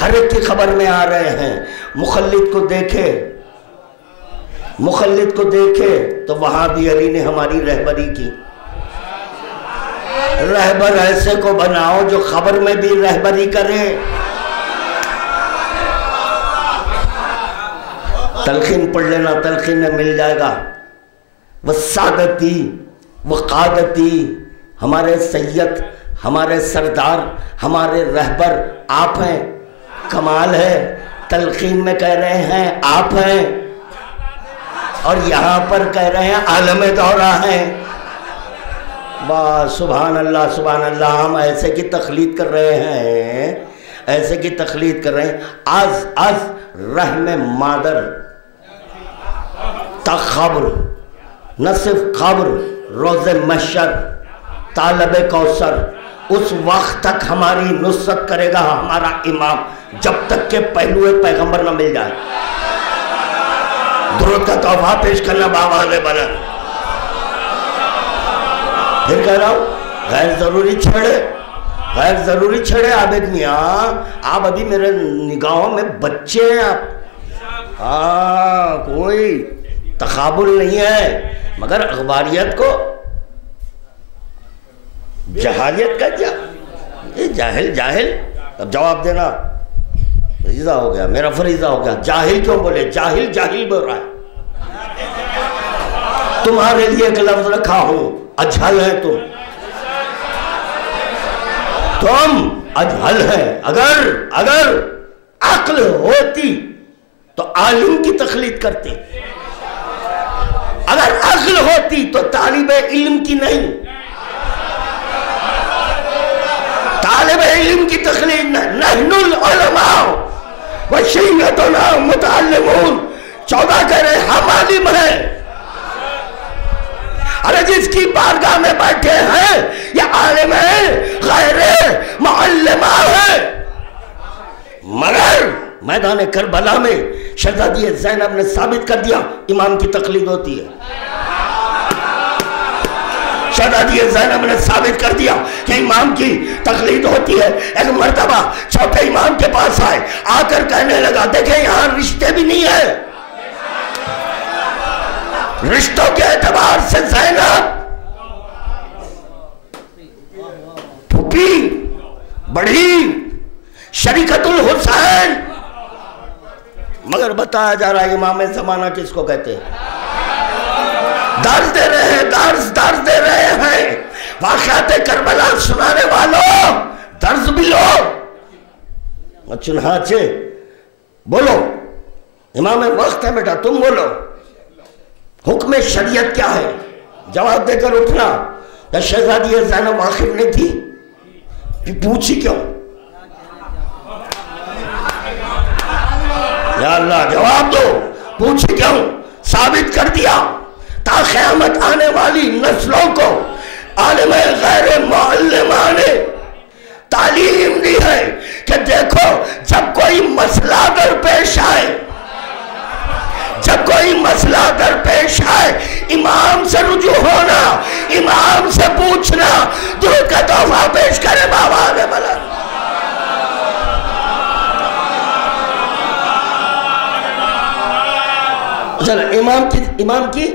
ہر ایک کی خبر میں آ رہے ہیں. مخلد کو دیکھے تو وہاں بھی علی نے ہماری رہبری کی. رہبر ایسے کو بناؤ جو خبر میں بھی رہبری کرے. تلقین پڑھ لینا، تلقین میں مل جائے گا. وسادتی وقادتی، ہمارے سید، ہمارے سردار، ہمارے رہبر آپ ہیں. کمال ہے، تلقین میں کہہ رہے ہیں آپ ہیں، اور یہاں پر کہہ رہے ہیں عالم دورہ ہیں. بس سبحان اللہ سبحان اللہ. ہم ایسے کی تخلید کر رہے ہیں، ایسے کی تخلید کر رہے ہیں. از رحم مادر تا خبر، نہ صرف خبر، روز محشر، طالب کوثر، اس وقت تک ہماری نصرت کرے گا ہمارا امام، جب تک کہ پہلو پیغمبر نہ مل جائے. درود کا تحفہ پیش کرنا بآواز بلند. پھر کہہ رہا ہوں غیر ضروری چھڑے عابد میاں. آپ ابھی میرے نگاہوں میں بچے ہیں آپ. ہاں کوئی تخابل نہیں ہے، مگر اخباریت کو جہالیت کا کیا؟ یہ جاہل. اب جواب دینا فریضہ ہو گیا، میرا فریضہ ہو گیا. جاہل کیوں بولے؟ جاہل بول رہا ہے. تمہارے لیے ایک لفظ رکھا ہوں، اجہل ہے تم اجہل ہے. اگر عقل ہوتی تو عالم کی تقلید کرتے، اگر عقل ہوتی تو طالب علم کی نہیں. طالب علم کی تقلید نہ. نحن العلماء وشیعتنا متعلمون. 14 کہہ رہے ہم عالم ہیں. ارے جس کی بارگاہ میں بیٹھے ہیں یہ عالم ہے، غیر معلمہ ہے. مگر میدان کربلا میں شہزادی زینب نے ثابت کر دیا امام کی تقلید ہوتی ہے. شہزادی زینب نے ثابت کر دیا کہ امام کی تقلید ہوتی ہے. ایک مرتبہ چھوٹے امام کے پاس آئے، آ کر کہنے لگا دیکھیں یہاں رشتے بھی نہیں ہیں، رشتوں کے اعتبار سے زینب پھوپھی بڑی شریکت الحسین. مگر بتایا جا رہا ہے امام زمانہ کس کو کہتے ہیں؟ درس دے رہے ہیں. واقعات کربلا سنانے والوں درس بھی لو. چنانچہ بولو، امام وقت ہے بیٹا، تم بولو حکم شریعت کیا ہے؟ جواب دے کر اٹھنا. یا شہزادی زینب واقف نہیں تھی؟ پوچھی کیوں؟ یا اللہ جواب دو، پوچھی کیوں؟ ثابت کر دیا تا قیامت آنے والی نسلوں کو عالم غیر معلمہ نے تعلیم دی ہے کہ دیکھو جب کوئی مسئلہ درپیش آئے، جب کوئی مسئلہ درپیش آئے، امام سے رجوع ہونا، امام سے پوچھنا، درود کا تحفہ پیش کرے بآواز بلند۔ چلو امام کی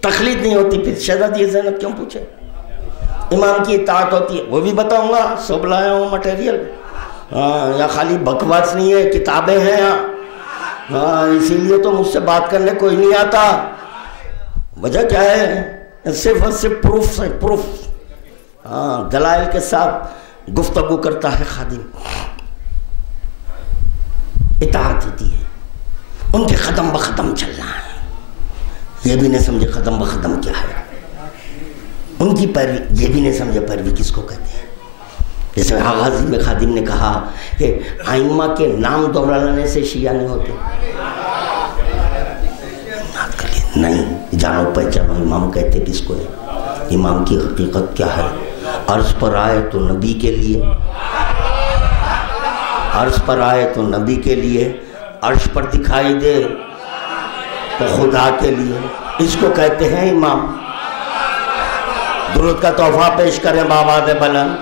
تقلید نہیں ہوتی، پھر شہزادی زینب کیوں پوچھے؟ امام کی اطاعت ہوتی ہے، وہ بھی بتاؤں گا، سب لایا ہوں مٹیریل، یا خالی بکواس نہیں ہے، کتابیں ہیں ہاں، اسی لیے تو مجھ سے بات کرنے کوئی نہیں آتا۔ وجہ کیا ہے؟ صرف اور صرف پروف سے، پروف، ہاں، دلائل کے ساتھ گفتگو کرتا ہے خادم۔ اطاعت ہوتی ہے، ان کے قدم بقدم چلنا ہے، یہ بھی نہیں سمجھے قدم بقدم کیا ہے، ان کی پیروی، یہ بھی نہیں سمجھے پیروی کس کو کہتے ہیں۔ جیسے آغازی میں خادم نے کہا کہ ائمہ کے نام دہرانے سے شیعہ نہیں ہوتے، نہیں، جانو پہچانو امام کہتے کس کو نہیں۔ امام کی حقیقت کیا ہے؟ عرض پر آئے تو نبی کے لیے، عرض پر آئے تو نبی کے لیے، عرش پر دکھائی دے تو خدا کے لیے، اس کو کہتے ہیں امام۔ درود کا تحفہ پیش کریں بآواز بلند۔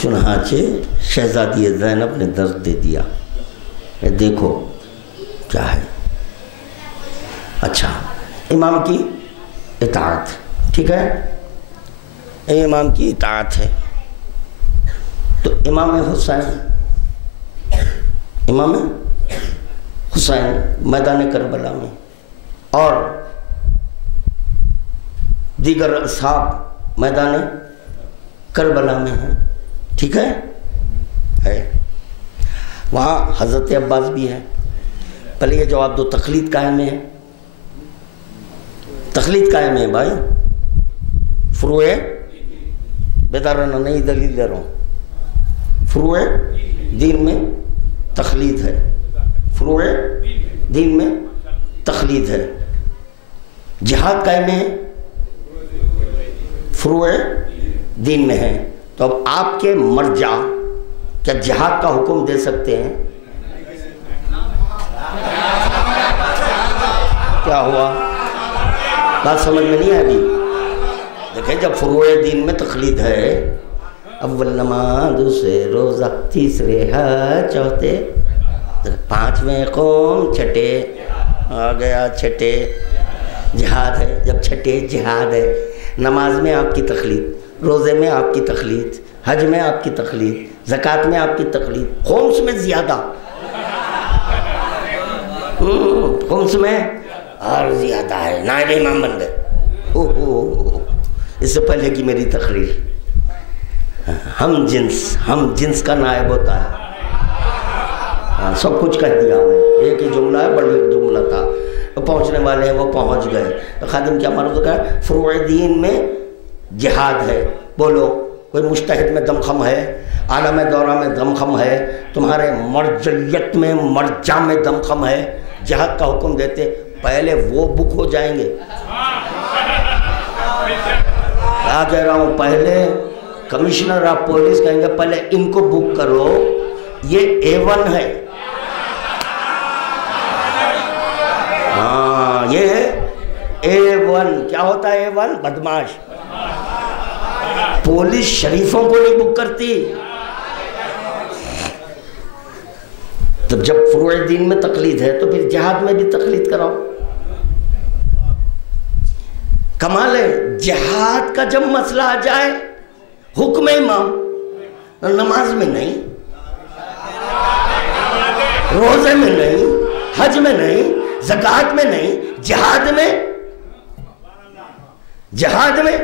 چنانچہ شہزادی زینب نے درس دے دیا، دیکھو کیا ہے۔ اچھا، امام کی اطاعت، ٹھیک ہے، امام کی اطاعت ہے، تو امام حسین میدان کربلا میں اور دیگر اصحاب میدان کربلا میں ہیں، ٹھیک ہے، وہاں حضرت عباس بھی ہے۔ پہلے یہ جواب دو، تقلید قائم ہے، تقلید قائم ہے بھائی، فروع بیدارانہ نئی دلیل دے رہا ہوں، فروع دین میں تقلید ہے، فروع دین میں تقلید ہے۔ جہاد قائم ہے، فروع دین میں ہے، تو اب آپ کے مرجع کیا جہاد کا حکم دے سکتے ہیں؟ کیا ہوا؟ بات سمجھ میں نہیں آئی؟ دیکھیں، جب فروع دین میں تقلید ہے، اول نماز، دوسرے روزہ، تیسرے حج، چوتھے، پانچویں قوم، چھٹے آ گیا، چھٹے جہاد ہے، جب چھٹے جہاد ہے۔ نماز میں آپ کی تقلید، روزے میں آپ کی تقلید، حج میں آپ کی تقلید، زکوٰۃ میں آپ کی تقلید، خمس میں زیادہ، خمس میں اور زیادہ ہے، نائب امام بن گئے۔ اس سے پہلے کی میری تقریر، ہم جنس کا نائب ہوتا ہے، سب کچھ کہہ دیا میں، ایک ہی جملہ ہے، بڑا ایک جملہ تھا، پہنچنے والے ہیں وہ پہنچ گئے۔ خادم کیا مرض کا ہے؟ فروع دین میں جہاد ہے، بولو کوئی مجتہد میں دمخم ہے، عالم دورہ میں دمخم ہے، تمہارے مرجعیت میں مرجع میں دمخم ہے، جہاد کا حکم دیتے، پہلے وہ بک ہو جائیں گے۔ کیا کہہ رہا ہوں؟ پہلے کمشنر آف پولیس کہیں گے پہلے ان کو بک کرو، یہ A1 ہے، ہاں یہ A1۔ کیا ہوتا ہے A1؟ بدماش۔ پولیس شریفوں کو نہیں بک کرتی۔ تو جب فروع دین میں تقلید ہے تو پھر جہاد میں بھی تقلید کراؤ۔ کمال ہے، جہاد کا جب مسئلہ آ جائے حکم امام، نماز میں نہیں، روزے میں نہیں، حج میں نہیں، زکوٰۃ میں نہیں، جہاد میں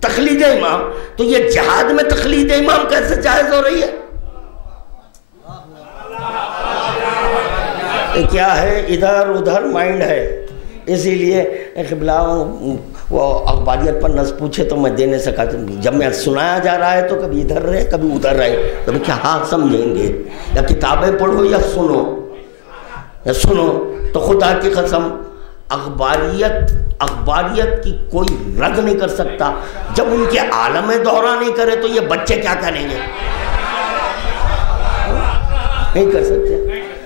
تقلید امام۔ تو یہ جہاد میں تقلید امام کیسے جائز ہو رہی ہے؟ کیا ہے؟ ادھر ادھر مائنڈ ہے۔ اسی لیے قبلہ وہ اخباریت پر نظر پوچھے تو میں دے نہیں سکا، جب میں سنایا جا رہا ہے تو کبھی ادھر رہے کبھی ادھر رہے، تو کیا ہاتھ سمجھیں گے؟ یا کتابیں پڑھو یا سنو، تو خدا کی قسم اخباریت کی کوئی رد نہیں کر سکتا. جب ان کے عالم دورہ نہیں کرے تو یہ بچے کیا کریں گے؟ نہیں کر سکتے.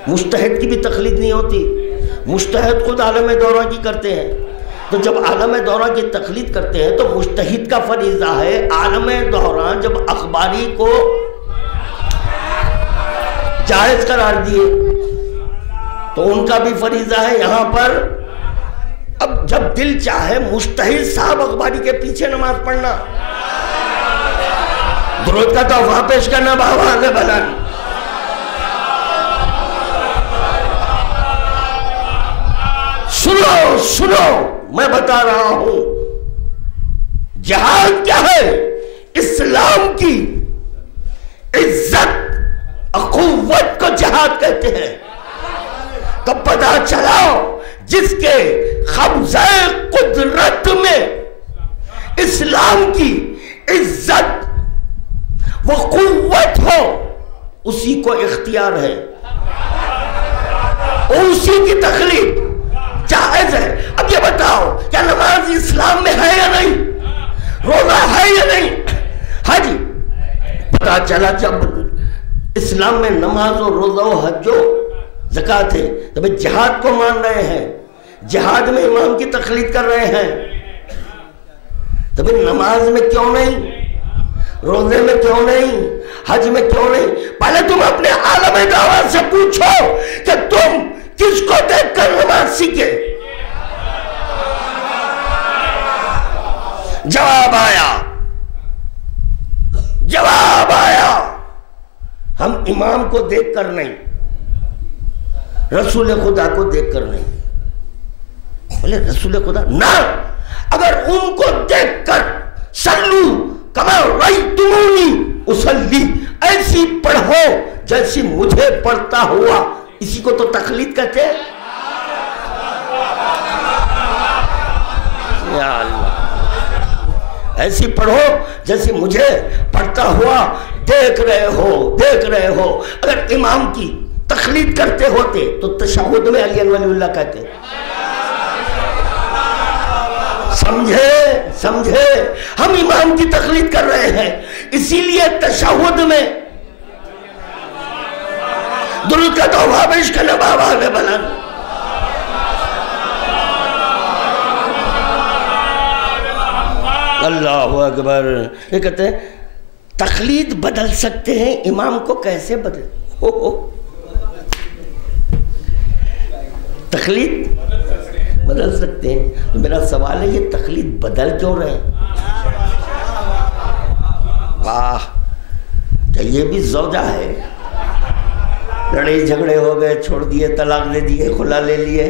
مجتہد کی بھی تقلید نہیں ہوتی. مجتہد خود عالم دورہ کی کرتے ہیں. تو جب عالم دورہ کی تقلید کرتے ہیں تو مجتہد کا فریضہ ہے عالم دورہ جب اخباری کو جائز قرار دیے تو ان کا بھی فریضہ ہے یہاں پر. اب جب دل چاہے مجتہد صاحب اخباری کے پیچھے نماز پڑھنا، درود کا تحفہ پیش کرنا بآواز بلند. سنو میں بتا رہا ہوں جہاد کیا ہے. اسلام کی عزت اخوت کو جہاد کہتے ہیں. تو پتہ چلا جس کے قبضہ قدرت میں اسلام کی عزت وہ قوت ہو اسی کو اختیار ہے، اسی کی تقلید جائز ہے. اب یہ بتاؤ کیا نماز اسلام میں ہے یا نہیں؟ روزہ ہے یا نہیں؟ ہاں جی. پتہ چلا جب اسلام میں نماز و روزہ و حج و زکوٰۃ ہے تو بھئی جہاد کو مان رہے ہیں، جہاد میں امام کی تقلید کر رہے ہیں، تو بھئی نماز میں کیوں نہیں، روزے میں کیوں نہیں، حج میں کیوں نہیں؟ پہلے تم اپنے عالم دعوت سے پوچھو کہ تم کس کو دیکھ کر نماز سیکھے؟ جواب آیا ہم امام کو دیکھ کر نہیں، رسول خدا کو دیکھ کر نہیں. بولے رسول خدا نہ، اگر ان کو دیکھ کر صلو کما رأیتمونی اصلی ایسی پڑھو جیسی مجھے پڑھتا ہوا، اسی کو تو تقلید کہتے ہیں. یا اللہ، ایسی پڑھو جیسی مجھے پڑھتا ہوا دیکھ رہے ہو. اگر امام کی تقلید کرتے ہوتے تو تشہد میں علی ولی اللہ کہتے. سمجھے ہم امام کی تقلید کر رہے ہیں، اسی لیے تشہد میں درود کا تحفہ پیش کرنا بآواز بلند. اللہ اکبر. یہ کہتے ہیں تقلید بدل سکتے ہیں، امام کو کیسے بدل؟ تقلید بدل سکتے ہیں. تو میرا سوال ہے یہ تقلید بدل کیوں رہے ہیں؟ یہ بھی زوجہ ہے، لڑائی جھگڑے ہو گئے، چھوڑ دیے، طلاق دے دیے، خلا لے لیے.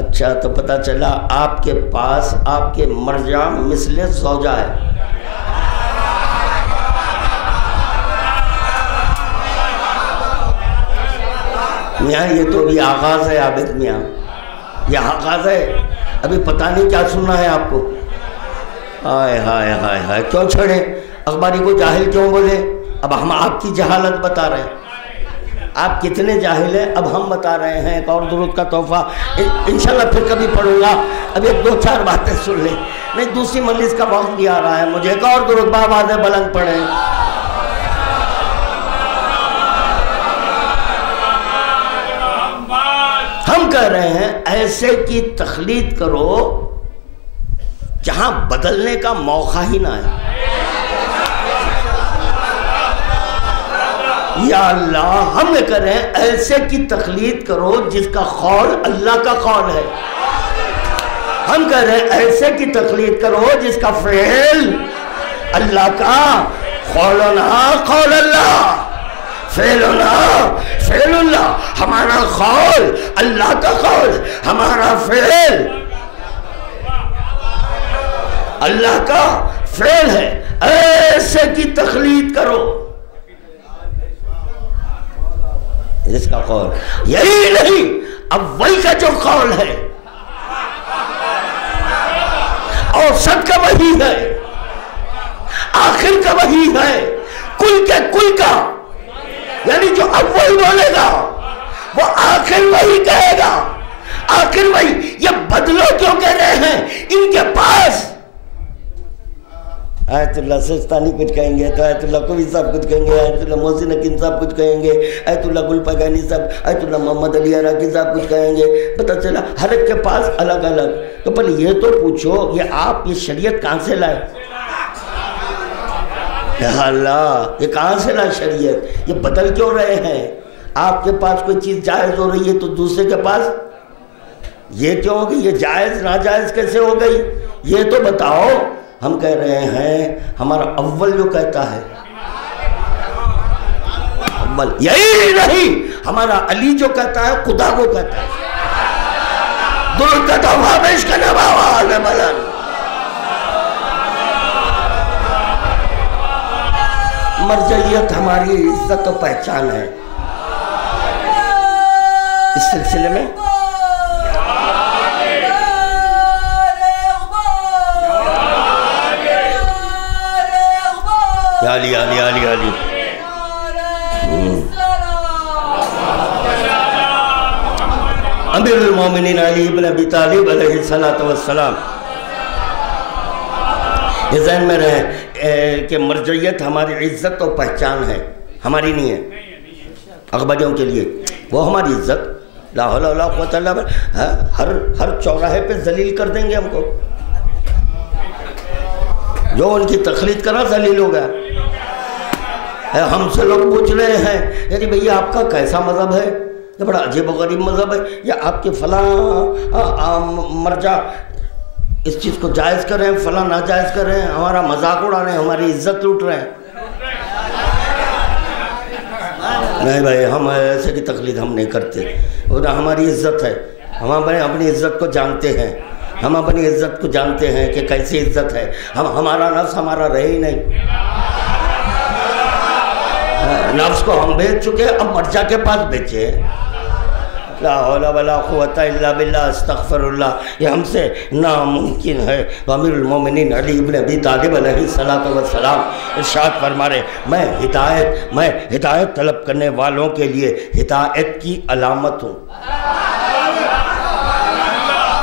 اچھا تو پتہ چلا آپ کے پاس آپ کے مرجع مثل زوجہ ہے. میاں یہ تو ابھی آغاز ہے عابد میاں، یہ آغاز ہے، ابھی پتہ نہیں کیا سننا ہے آپ کو. ہائے ہائے ہائے ہائے، کیوں چھڑے اخباری کو جاہل کیوں بولے؟ اب ہم آپ کی جہالت بتا رہے ہیں، آپ کتنے جاہل ہیں اب ہم بتا رہے ہیں. ایک اور درود کا تحفہ انشاءاللہ پھر کبھی پڑھوں گا، اب ایک دو چار باتیں سن لیں. نہیں دوسری مجلس کا وقت بھی آ رہا ہے مجھے. ایک اور درود بآواز بلند پڑھیں. ہم کہہ رہے ہیں ایسے کی تقلید کرو جہاں بدلنے کا موقع ہی نہ ہے. یا اللہ، ہم نے کہہ رہے ہیں ایسے کی تقلید کرو جس کا قول اللہ کا قول ہے. ہم کہہ رہے ہیں ایسے کی تقلید کرو جس کا فعل اللہ کا، قولنا قول اللہ، فعلنا فعل اللہ. ہمارا قول اللہ کا قول، ہمارا فعل اللہ کا فعل ہے. ایسے کی تقلید کرو جس کا قول یہی نہیں، اول کا جو قول ہے اوسط کا وہی ہے، آخر کا وہی ہے، کل کے کل کا. یعنی جو اول بولے گا وہ آخر وہی کہے گا، آخر بھائی یہ بدلو کیوں کہہ رہے ہیں؟ ان کے پاس آیت اللہ سستانی کچھ کہیں گے تو آیت اللہ قوی صاحب کچھ کہیں گے، آیت اللہ محسن حکیم صاحب کچھ کہیں گے، آیت اللہ گل پگانی صاحب، آیت اللہ محمد علی عراقی صاحب کچھ کہیں گے. پتہ چلا ہر ایک کے پاس الگ الگ. تو پہلے یہ تو پوچھو یہ آپ یہ شریعت کہاں سے لائے؟ یا اللہ یہ کہاں سے لائے شریعت؟ یہ بدل کیوں رہے ہیں؟ آپ کے پاس کوئی چیز جائز ہو رہی ہے تو دوسرے کے پاس یہ کیوں ہو گئی؟ یہ جائز ناجائز کیسے ہو گئی یہ تو بتاؤ. ہم کہہ رہے ہیں ہمارا اول جو کہتا ہے اول یہی نہیں، ہمارا علی جو کہتا ہے خدا کو کہتا ہے. دل کا دھواش کا نباوال ملن مرجعیت ہماری عزت و پہچان ہے. اس سلسلے میں علی علی علی علی امیر المومنین علی ابن ابی طالب علیہ السلام. یہ ذہن میں رہے کہ مرجعیت ہماری عزت و پہچان ہے، ہماری نہیں ہے. اخباریوں کے لیے وہ ہماری عزت لا حول ولا قوت الا باللہ ہر چوراہے پہ ذلیل کر دیں گے ہم کو. جو ان کی تقلید کرا ذلیل ہو گیا. ہم سے لوگ پوچھ رہے ہیں یعنی بھئی آپ کا کیسا مذہب ہے؟ یہ بڑا عجیب و غریب مذہب ہے، یا آپ کے فلاں مرجع اس چیز کو جائز کر رہے ہیں، فلاں ناجائز کر رہے ہیں، ہمارا مذاق اڑا رہے ہیں، ہماری عزت لوٹ رہے ہیں. نہیں بھائی ہم ایسے کی تقلید ہم نہیں کرتے. وہ ہماری عزت ہے، ہم اپنی عزت کو جانتے ہیں، ہم اپنی عزت کو جانتے ہیں کہ کیسی عزت ہے. ہمارا نفس ہمارا رہے ہی نہیں. نفس کو ہم بیچ چکے، اب مرجع کے پاس بیچے. لا حول ولا قوت الا باللہ استغفر اللہ. یہ ہم سے ناممکن ہے. تو امیر المومنین علی ابن ابی طالب علیہ السلام ارشاد فرما رہے میں ہدایت طلب کرنے والوں کے لیے ہدایت کی علامت ہوں.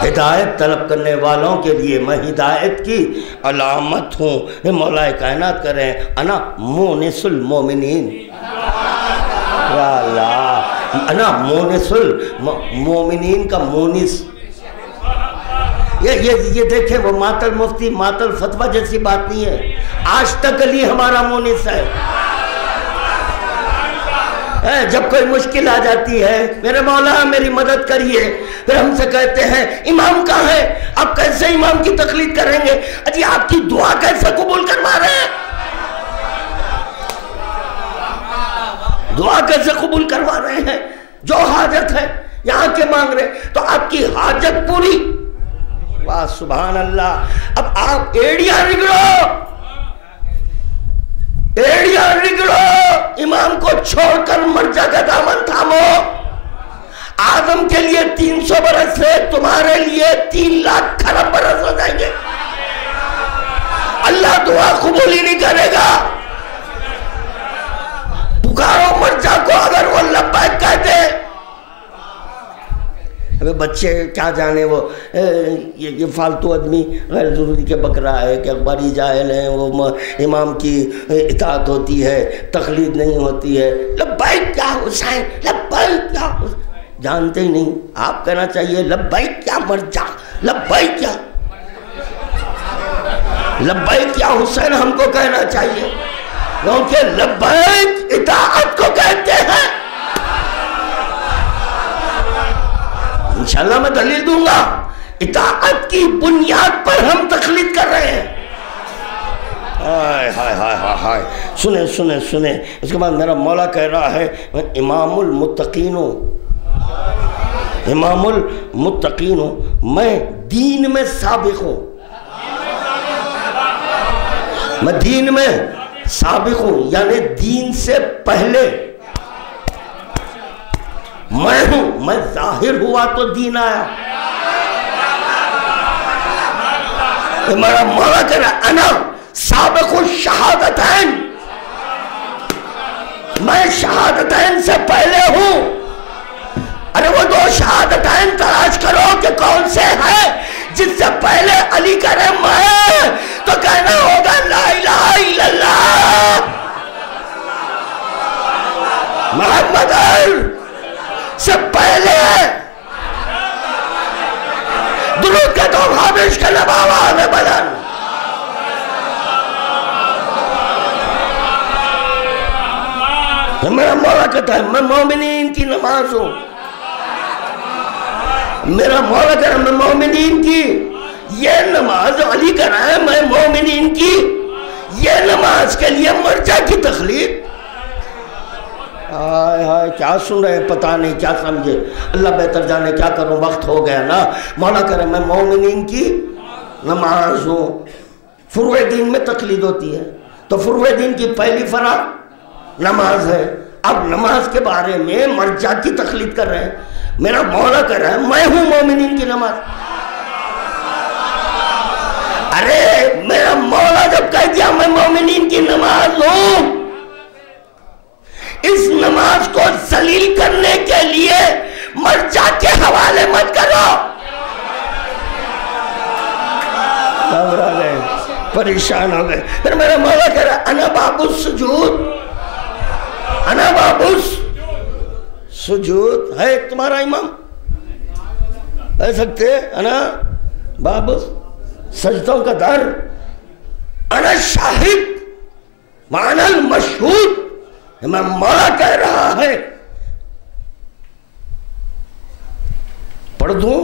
ہدایت طلب کرنے والوں کے لیے میں ہدایت کی علامت ہوں. یہ مولا کائنات کر رہے ہیں انا مونس المومنین. یا اللہ انا مونس المومنین کا مونس. یہ دیکھیں وہ ماتل مفتی ماتل فتوہ جیسی بات نہیں ہے. آج تک علی ہمارا مونس ہے. جب کوئی مشکل آ جاتی ہے میرے مولا میری مدد کریے، پھر ہم سے کہتے ہیں امام کہاں ہے؟ آپ کیسے امام کی تقلید کریں گے؟ اجی آپ کی دعا کیسے قبول کروا رہے ہیں؟ دعا کیسے قبول کروا رہے ہیں؟ جو حاجت ہے یہاں کے مانگ رہے تو آپ کی حاجت پوری. واہ سبحان اللہ. اب آپ ایڑیاں رگڑو، امام کو چھوڑ کر مرجع کا دامن تھامو. آدم کے لیے 300 برس ہے، تمہارے لیے 3 لاکھ کھرب برس ہو جائیں گے. اللہ دعا قبول ہی نہیں کرے گا. پکارو مرجع کو اگر وہ لبیک کہتے. ابھی بچے کیا جانے وہ یہ فالتو آدمی غیر ضروری کے بکرا ہے کہ اخباری جاہل ہیں، وہ امام کی اطاعت ہوتی ہے تقلید نہیں ہوتی ہے. لبیک کیا حسین، لبیک کیا حسین جانتے ہی نہیں. آپ کہنا چاہیے لبیک کیا مرجع، لبیک کیا، لبیک کیا حسین ہم کو کہنا چاہیے، کیونکہ لبیک اطاعت کو کہتے ہیں. انشاءاللہ میں دلیل دوں گا. اطاعت کی بنیاد پر ہم تقلید کر رہے ہیں. ہائے سنیں. اس کے بعد میرا مولا کہہ رہا ہے میں امام المتقین ہوں، امام المتقین ہوں، میں دین میں سابق ہوں، میں دین میں سابق ہوں، یعنی دین سے پہلے میں ہوں. میں ظاہر ہوا تو دین آیا. میرا مولا کہہ رہا انا سابق الشہادتین، میں شہادتین سے پہلے ہوں. ارے ارے وہ دو شہادتین تلاش کرو کہ کون سے ہے. جس سے پہلے علی کرے میں تو کہنا ہوگا لا الہ الا اللہ محمد سے پہلے درود کے تو خابش کے نبا آواز بلند. میرا مولا کہتا ہے میں مومنین کی نماز ہوں. میرا مولا کہتا ہے میں مومنین کی یہ نماز علی کہہ رہا ہے میں مومنین کی یہ نماز کے لیے مرجع کی تخلیق. ہائے ہائے کیا سن رہے ہیں پتہ نہیں کیا سمجھے. اللہ بہتر جانے کیا کروں وقت ہو گیا نا. مولا کہہ رہا ہے میں مومنین کی نماز ہوں. فروع دین میں تقلید ہوتی ہے تو فروع دین کی پہلی فرع نماز ہے. اب نماز کے بارے میں مرجع کی تقلید کر رہے ہیں. میرا مولا کہہ رہا ہے میں ہوں مومنین کی نماز. ارے میرا مولا جب کہہ دیا میں مومنین کی نماز ہوں اس نماز کو ذلیل کرنے کے لیے مرجع کے حوالے مت کرو. گھبرا گئے پریشان ہو گئے. پھر میرا مولا کہہ رہا ہے انا باب السجود انا باب السجود. ہے تمہارا امام کہہ سکتے انا باب سجدوں کا در انا شاہد معنی المشہود. میں مولا کہہ رہا ہے پڑھ دوں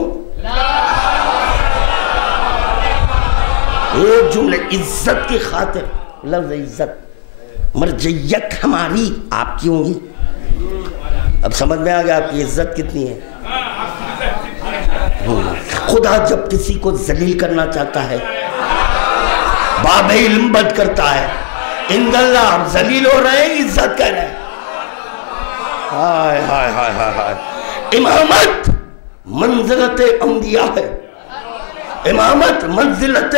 ایک جملے عزت کی خاطر. لفظ عزت مرجعیت ہماری آپ کی ہوں گی. اب سمجھ میں آ گیا آپ کی عزت کتنی ہے. خدا جب کسی کو ذلیل کرنا چاہتا ہے باب علم بد کرتا ہے. اند اللہ آپ ذلیل ہو رہے ہیں عزت کہہ رہے ہیں. ہائے ہائے ہائے ہائے. امامت منزلت انبیاء ہے. امامت منزلت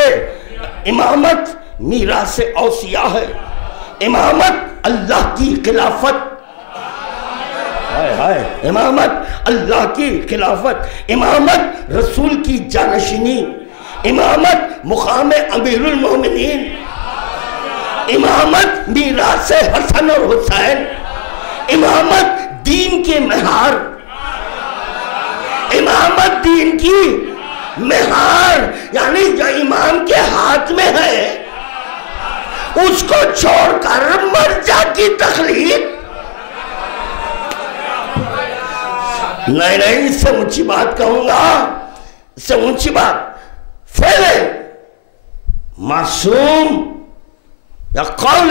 امامت میراث اوصیاء ہے. امامت اللہ کی خلافت. امامت اللہ کی خلافت. امامت رسول کی جانشینی. امامت مقام امیر المومنین. امامت میراث حسن اور حسین. امامت دین کے مہار. امامت دین کی مہار یعنی جو امام کے ہاتھ میں ہے اس کو چھوڑ کر مرجع کی تخلیق. نہیں اس سے اونچی بات کہوں گا. اس سے اونچی بات فعل معصوم یا قول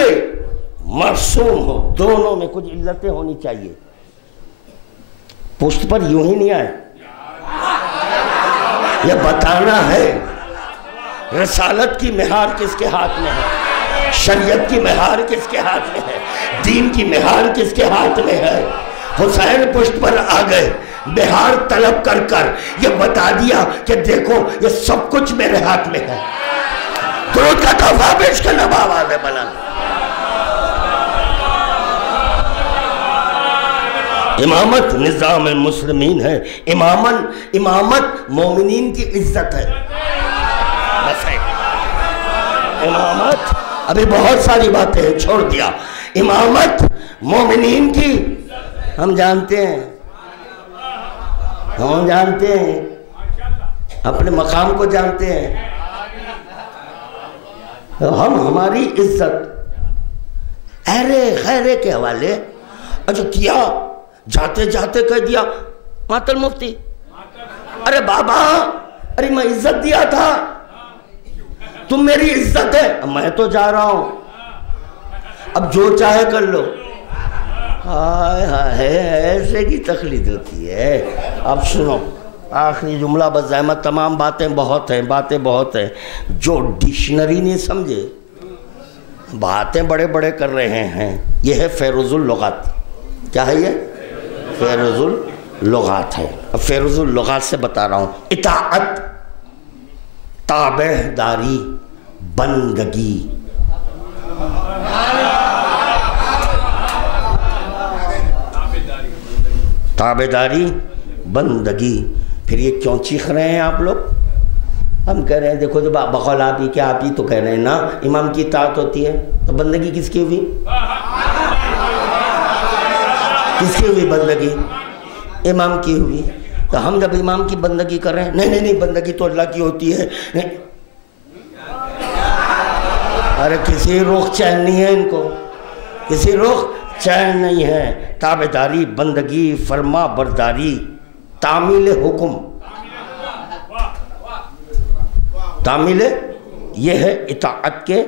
معصوم ہو دونوں میں کچھ علتیں ہونی چاہیے. پشت پر یوں ہی نہیں آئے. یہ بتانا ہے رسالت کی مہار کس کے ہاتھ میں ہے. شریعت کی مہار کس کے ہاتھ میں ہے. دین کی مہار کس کے ہاتھ میں ہے. حسین پشت پر آ گئے بہار طلب کر کر یہ بتا دیا کہ دیکھو یہ سب کچھ میرے ہاتھ میں ہے. درود کا تحفہ پیش کرنا بآواز بلند. امامت نظام المسلمین ہے. امامت مومنین کی عزت ہے. بس ہے امامت. ابھی بہت ساری باتیں چھوڑ دیا. امامت مومنین کی ہم جانتے ہیں اپنے مقام کو جانتے ہیں. ہم ہماری عزت خیرے کے حوالے اچھا کیا جاتے جاتے کہہ دیا ماتل مفتی ارے بابا ارے میں عزت دیا تھا تم میری عزت ہے میں تو جا رہا ہوں اب جو چاہے کر لو. ہائے ہائے ایسے کی تقلید ہوتی ہے. اب سنو آخری جملہ بزحمت. تمام باتیں بہت ہیں جو ڈکشنری نہیں سمجھے باتیں بڑے بڑے کر رہے ہیں. یہ ہے فیروز اللغات. کیا ہے یہ فیروز اللغات ہے. اب فیروز اللغات سے بتا رہا ہوں. اطاعت تابع داری بندگی. تابع داری بندگی. پھر یہ کیوں چیخ رہے ہیں آپ لوگ؟ ہم کہہ رہے ہیں دیکھو جو بقول آپ ہی کیا، آپ ہی تو کہہ رہے ہیں نا امام کی اطاعت ہوتی ہے، تو بندگی کس کی ہوئی؟ کس کی ہوئی بندگی؟ امام کی ہوئی. تو ہم جب امام کی بندگی کر رہے ہیں، نہیں نہیں نہیں بندگی تو اللہ کی ہوتی ہے. ارے کسی رخ چین نہیں ہے ان کو، کسی رخ چین نہیں ہے. تابعداری، بندگی، فرما برداری، تعمیل حکم، تعمیل یہ ہے اطاعت کے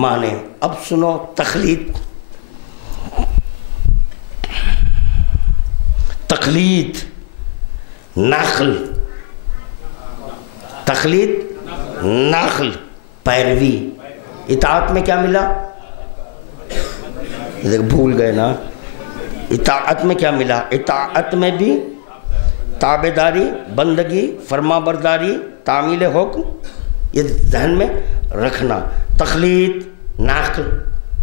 معنی. اب سنو تقلید. تقلید نقل، تقلید نقل، پیروی. اطاعت میں کیا ملا؟ بھول گئے نا. اطاعت میں کیا ملا؟ اطاعت میں بھی تابعداری، بندگی، فرما برداری، تعمیل حکم، یہ ذہن میں رکھنا. تقلید نقل،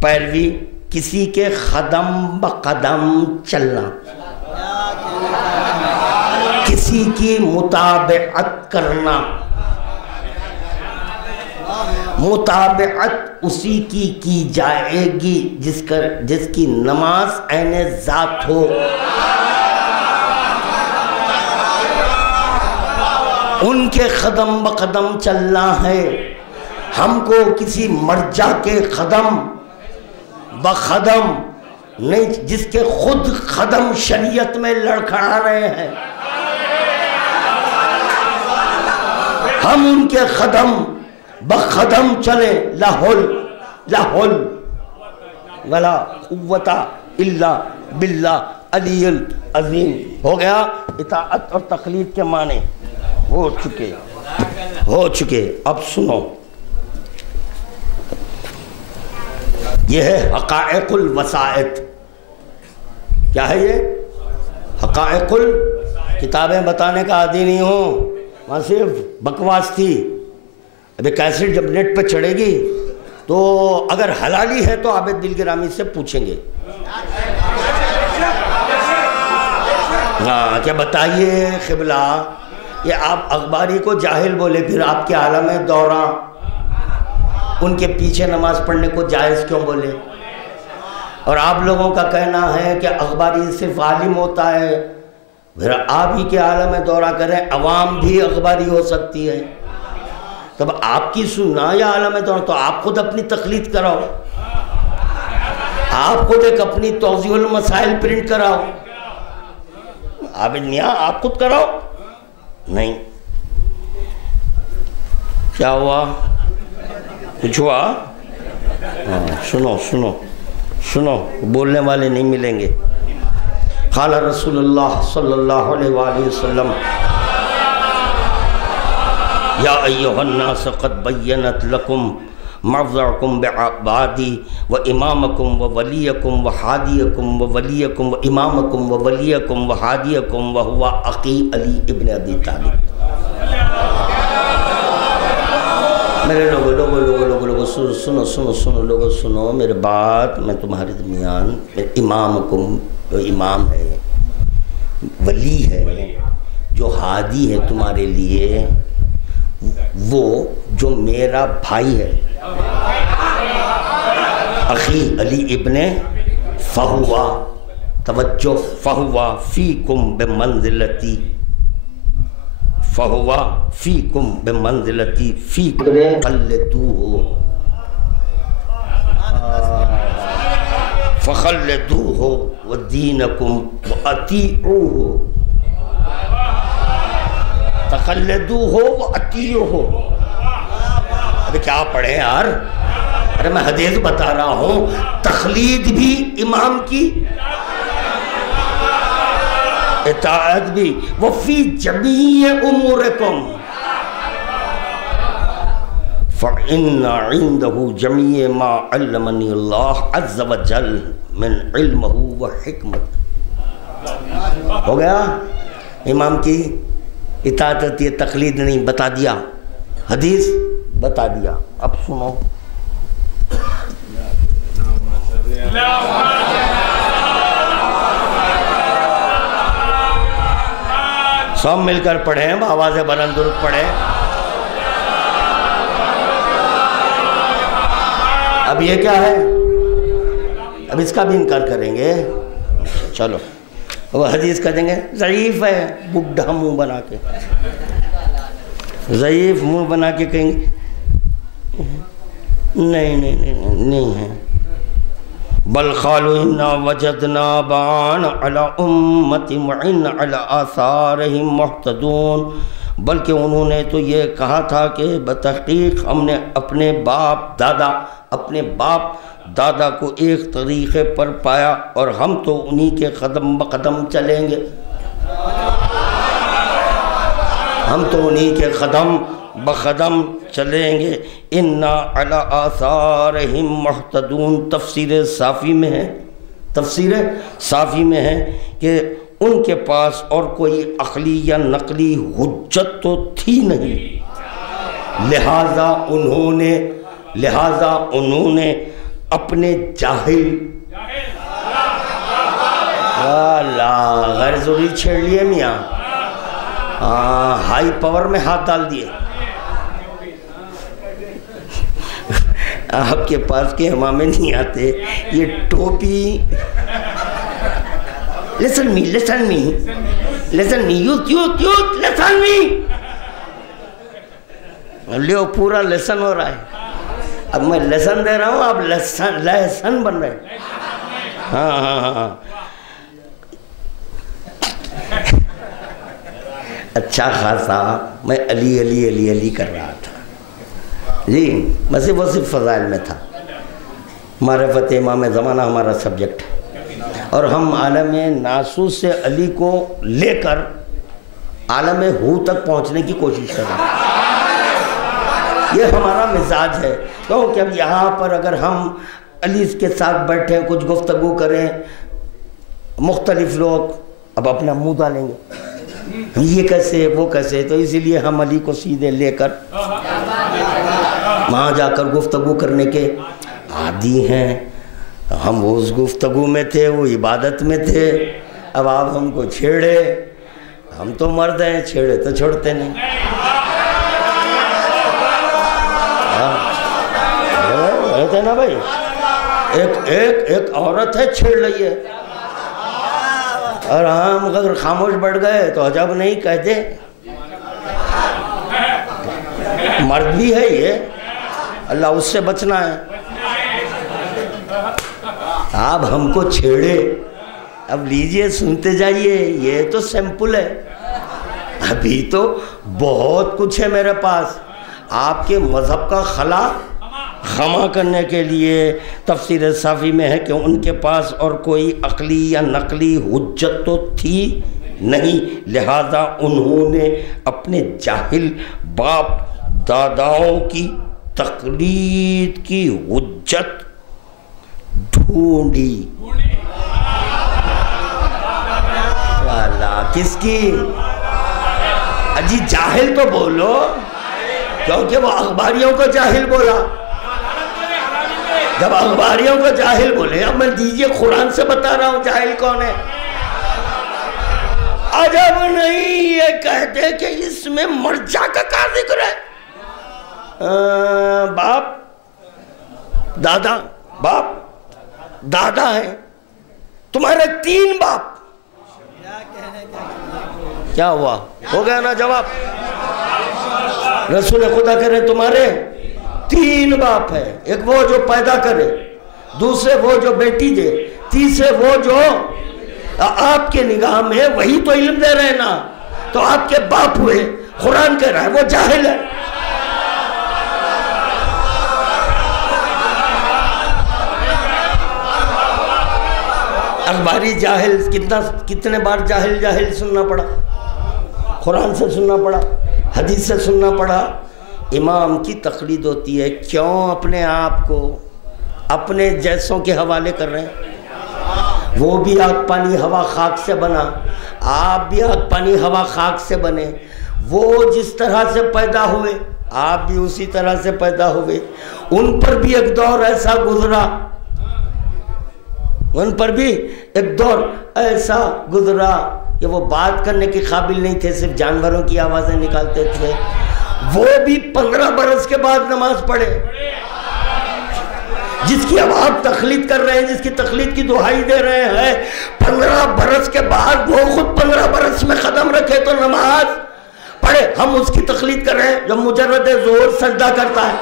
پیروی، کسی کے قدم بقدم چلنا، کسی کی متابعت کرنا. متابعت اسی کی جائے گی جس کی نماز عین ذات ہو. ان کے قدم بقدم چلنا ہے. ہم کو کسی مرجع کے قدم بقدم نہیں، جس کے خود قدم شریعت میں لڑکھڑا رہے ہیں، ہم ان کے قدم بقدم چلے. لا حول ولا قوت الا باللہ علی العظیم. ہو گیا اطاعت اور تقلید کے معنی ہو چکے. اب سنو، یہ ہے حقائق الوسائط. کیا ہے یہ؟ حقائق کتابیں بتانے کا عادی نہیں ہوں، وہاں صرف بکواس تھی. ابھی کیسٹ جب نیٹ پہ چڑھے گی تو اگر حلالی ہے تو عابد دل گرامی سے پوچھیں گے، ہاں کیا بتائیے قبلہ یہ آپ اخباری کو جاہل بولے، پھر آپ کے عالم دورہ ان کے پیچھے نماز پڑھنے کو جائز کیوں بولے؟ اور آپ لوگوں کا کہنا ہے کہ اخباری صرف عالم ہوتا ہے، پھر آپ ہی کے عالم دورہ کریں عوام بھی اخباری ہو سکتی ہے. تب آپ کی سننا یا عالم دورہ؟ تو آپ خود اپنی تقلید کراؤ، آپ خود ایک اپنی توضیح المسائل پرنٹ کراؤ. آپ خود کراؤ. نہیں، کیا ہوا؟ کچھ ہوا؟ سنو بولنے والے نہیں ملیں گے. قال رسول اللہ صلی اللہ علیہ وآلہ وسلم یا ایہا الناس قد بینت لکم موضعکم بعدی و امامکم و ولیکم و حادیکم و ولیکم و امامکم و ولیکم و حادیکم و ہوا اخی علی ابن ابی طالب. میرے لوگوں سنو میرے بات. میں تمہارے درمیان امامکم، امام ہے، ولی ہے، جو ہادی ہے تمہارے لیے، وہ جو میرا بھائی ہے، اخی علی ابن فہوا، توجہ، فہوا فیکم بمنزلتی، فہوا فیکم بمنزلتی فیکم فخلدوہ، فخلدوہ ودینکم واطیعوہ، تخلدوہ واطیعوہ. ابھی کیا پڑھیں یار؟ ارے میں حدیث بتا رہا ہوں. تخلید بھی امام کی، اطاعت بھی. وفی جمیع امورکم فإن عنده جمیع ما علمنی اللہ عز وجل من علمہ و حکمت. ہو گیا؟ امام کی اطاعت ہوتی ہے، تقلید نہیں. بتا دیا، حدیث بتا دیا. اب سنو، سب مل کر پڑھیں، بآواز بلند درود پڑھیں۔ اب یہ کیا ہے؟ اب اس کا بھی انکار کریں گے؟ چلو وہ حدیث کا دیں گے ضعیف ہے، بڈھا منہ بنا کے، ضعیف منہ بنا کے کہیں گے نہیں ہے۔ بل قالوا انا وجدنا آباءنا علی امت وإنا علی آثارہم مہتدون، بلکہ انہوں نے تو یہ کہا تھا کہ بتحقیق ہم نے اپنے باپ دادا کو ایک طریقے پر پایا اور ہم تو انہی کے قدم بقدم چلیں گے، ہم تو انہی کے قدم بقدم چلیں گے۔ انا علی آثارہم مہتدون تفسیر صافی میں ہے کہ ان کے پاس اور کوئی عقلی یا نقلی حجت تو تھی نہیں، لہذا انہوں نے اپنے جاہل غیر ضروری چھیڑ لیے میاں، ہائی پاور میں ہاتھ ڈال دیے۔ آپ کے پاس کے امامے نہیں آتے، یہ ٹوپی listen me listen youth listen me، لیو پورا لیسن ہو رہا ہے، اب میں لیسن دے رہا ہوں، آپ لیسن بن رہے ہیں۔ ہاں اچھا خاصا میں علی کر رہا تھا جی، میں صرف فضائل میں تھا۔ معرفت امام زمانہ ہمارا سبجیکٹ ہے اور ہم عالم ناسوس سے علی کو لے کر عالم ہو تک پہنچنے کی کوشش کر رہے ہیں، یہ ہمارا مزاج ہے۔ کیونکہ اب یہاں پر اگر ہم علی کے ساتھ بیٹھیں، کچھ گفتگو کریں، مختلف لوگ اب اپنا منہ ڈالیں گے یہ کیسے وہ کیسے، تو اسی لیے ہم علی کو سیدھے لے کر وہاں جا کر گفتگو کرنے کے عادی ہیں۔ ہم اس گفتگو میں تھے، وہ عبادت میں تھے، اب آپ ہم کو چھیڑے، ہم تو مرد ہیں، چھیڑے تو چھوڑتے نہیں۔ کہتے نا بھائی، ایک عورت ہے چھیڑ رہی ہے اور ہم اگر خاموش بیٹھ گئے تو عجب نہیں کہتے، مرد بھی ہے یہ، اللہ اس سے بچنا ہے۔ آپ ہم کو چھیڑے، اب لیجئے سنتے جائیے، یہ تو سیمپل ہے، ابھی تو بہت کچھ ہے میرے پاس آپ کے مذہب کا خلا خما کرنے کے لیے۔ تفسیر صافی میں ہے کہ ان کے پاس اور کوئی عقلی یا نقلی حجت تو تھی نہیں، لہذا انہوں نے اپنے جاہل باپ داداؤں کی تقلید کی حجت ڈھونڈی۔ کس کی؟ اجی جاہل تو بولو، کیونکہ وہ اخباریوں کو جاہل بولا۔ جب اخباریوں کو جاہل بولے، اب میں دیجئے قرآن سے بتا رہا ہوں جاہل کون ہے۔ عجب نہیں یہ کہتے کہ اس میں مرجع کا کیا ذکر ہے؟ باپ دادا ہیں تمہارے، 3 باپ، کیا ہوا؟ ہو گیا نا جواب؟ رسول خدا کہہ رہے تمہارے 3 باپ ہیں، ایک وہ جو پیدا کرے، دوسرے وہ جو بیٹی دے، تیسرے وہ جو آپ کے نگاہ میں وہی تو علم دے رہے نا، تو آپ کے باپ ہوئے۔ قرآن کہہ رہا ہے وہ جاہل ہے۔ اخباری جاہل کتنے بار جاہل سننا پڑا، قرآن سے سننا پڑا، حدیث سے سننا پڑا۔ امام کی تقلید ہوتی ہے، کیوں اپنے آپ کو اپنے جیسوں کے حوالے کر رہے ہیں؟ وہ بھی آگ پانی ہوا خاک سے بنا، آپ بھی آگ پانی ہوا خاک سے بنے۔ وہ جس طرح سے پیدا ہوئے آپ بھی اسی طرح سے پیدا ہوئے، ان پر بھی ایک دور ایسا گزرا ان پر بھی ایک دور ایسا گزرا کہ وہ بات کرنے کے قابل نہیں تھے، صرف جانوروں کی آوازیں نکالتے تھے. وہ بھی 15 برس کے بعد نماز پڑھے. جس کی اب آپ تقلید کر رہے ہیں، جس کی تقلید کی دہائی دے رہے ہیں، 15 برس کے بعد وہ خود 15 برس میں قدم رکھے تو نماز پڑھے. ہم اس کی تقلید کر رہے ہیں جو مجرد ظہور سجدہ کرتا ہے.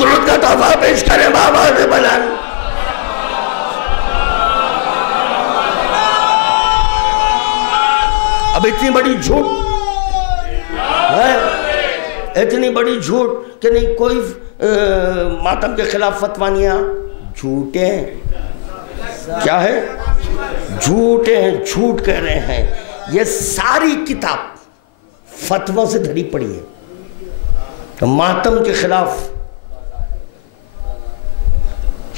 درود کا تحفہ پیش کریں بآواز بلند. اب اتنی بڑی جھوٹ ہے، اتنی بڑی جھوٹ کہ نہیں کوئی ماتم کے خلاف فتویٰ نہیں ہے. جھوٹے ہیں، کیا ہے؟ جھوٹے ہیں، جھوٹ کہہ رہے ہیں. یہ ساری کتاب فتووں سے دھری پڑی ہے. تو ماتم کے خلاف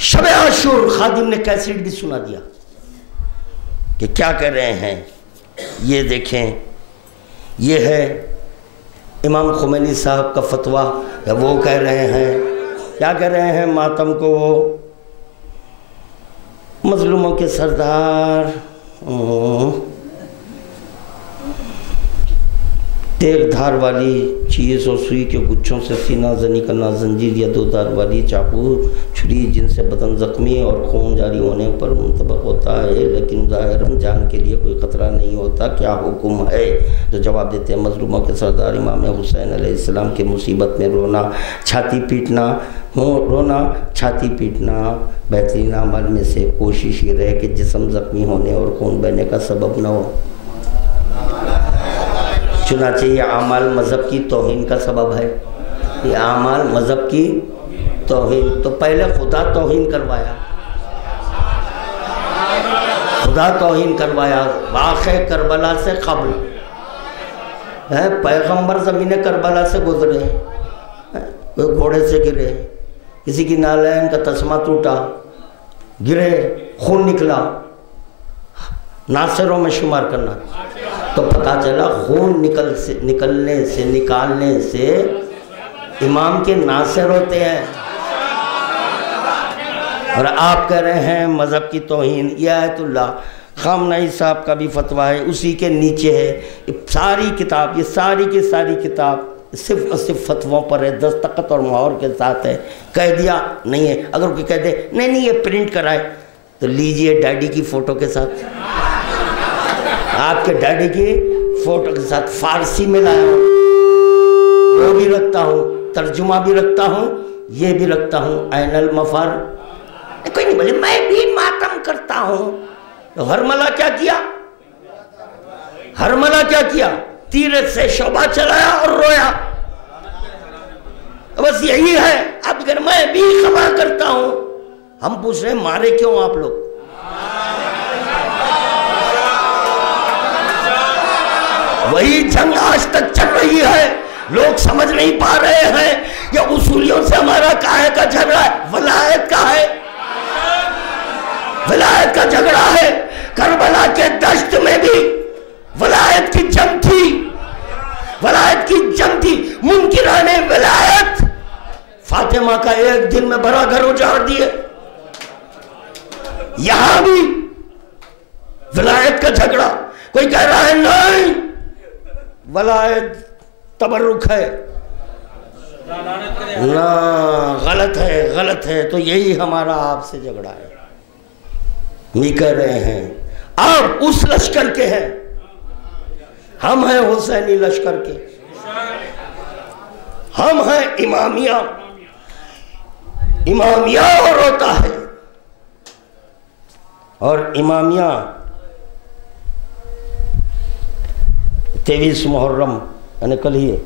شب عاشور خادم نے کیسٹ بھی سنا دیا کہ کیا کہہ رہے ہیں. یہ دیکھیں، یہ ہے امام خمینی صاحب کا فتویٰ. وہ کہہ رہے ہیں، کیا کہہ رہے ہیں؟ ماتم کو وہ مظلوموں کے سردار، تیر دھار والی چیز اور سوئی کے گچھوں سے سینہ زنی کرنا، زنجیر یا 2 دھار والی چاقو چھری جن سے بدن زخمی اور خون جاری ہونے پر منطبق ہوتا ہے، لیکن ظاہراً جان کے لیے کوئی خطرہ نہیں ہوتا، کیا حکم ہے؟ تو جواب دیتے ہیں، مظلوموں کے سردار امام حسین علیہ السلام کے مصیبت میں رونا چھاتی پیٹنا بہترین عمل میں سے کوشش یہ رہے کہ جسم زخمی ہونے اور خون بہنے کا سبب نہ ہو. چنانچہ یہ اعمال مذہب کی توہین کا سبب ہے. یہ اعمال مذہب کی توہین. تو پہلے خدا توہین کروایا، خدا توہین کروایا. واقع کربلا سے قبل پیغمبر زمین کربلا سے گزرے، کوئی گھوڑے سے گرے، کسی کی نالین کا تسمہ ٹوٹا، گرے، خون نکلا، ناصروں میں شمار کرنا. تو پتہ چلا خون نکالنے سے امام کے ناصر ہوتے ہیں. اور آپ کہہ رہے ہیں مذہب کی توہین. یہ آیت اللہ خامنہئی صاحب کا بھی فتویٰ ہے، اسی کے نیچے ہے ساری کتاب. یہ ساری کی ساری کتاب صرف اور صرف فتووں پر ہے، دستخط اور مہر کے ساتھ ہے. کہہ دیا نہیں ہے. اگر کوئی کہہ دے نہیں یہ پرنٹ کرائے تو لیجئے ڈیڈی کی فوٹو کے ساتھ، آپ کے ڈیڈی کی فوٹو کے ساتھ. فارسی میں لایا ہوں، وہ بھی رکھتا ہوں، ترجمہ بھی رکھتا ہوں، یہ بھی رکھتا ہوں. عین المفر. کوئی نہیں بولے میں بھی ماتم کرتا ہوں. ہرملہ کیا کیا؟ ہرملہ کیا کیا؟ تیر سے شعبہ چلایا اور رویا. بس یہی ہے. اب اگر میں بھی خبا کرتا ہوں. ہم پوچھ رہے ہیں مارے کیوں آپ لوگ؟ وہی جنگ آج تک چل رہی ہے. لوگ سمجھ نہیں پا رہے ہیں یہ اصولیوں سے ہمارا کاہے کا جھگڑا ہے. ولایت کا ہے، ولایت کا جھگڑا ہے. کربلا کے دشت میں بھی ولایت کی جنگ تھی، ولایت کی جنگ تھی. منکران ولایت فاطمہ کا ایک دن میں بڑا گھر اجاڑ دیے. یہاں بھی ولایت کا جھگڑا. کوئی کہہ رہا ہے نہیں ولایت تبرک ہے، نہ غلط ہے، غلط ہے. تو یہی ہمارا آپ سے جھگڑا ہے. نہیں کہہ رہے ہیں آپ اس لشکر کے ہیں، ہم ہیں حسینی لشکر کے. ہم ہیں امامیہ. امامیہ اور ہوتا ہے. اور امامیہ 23 محرم یعنی کل ہی ہے،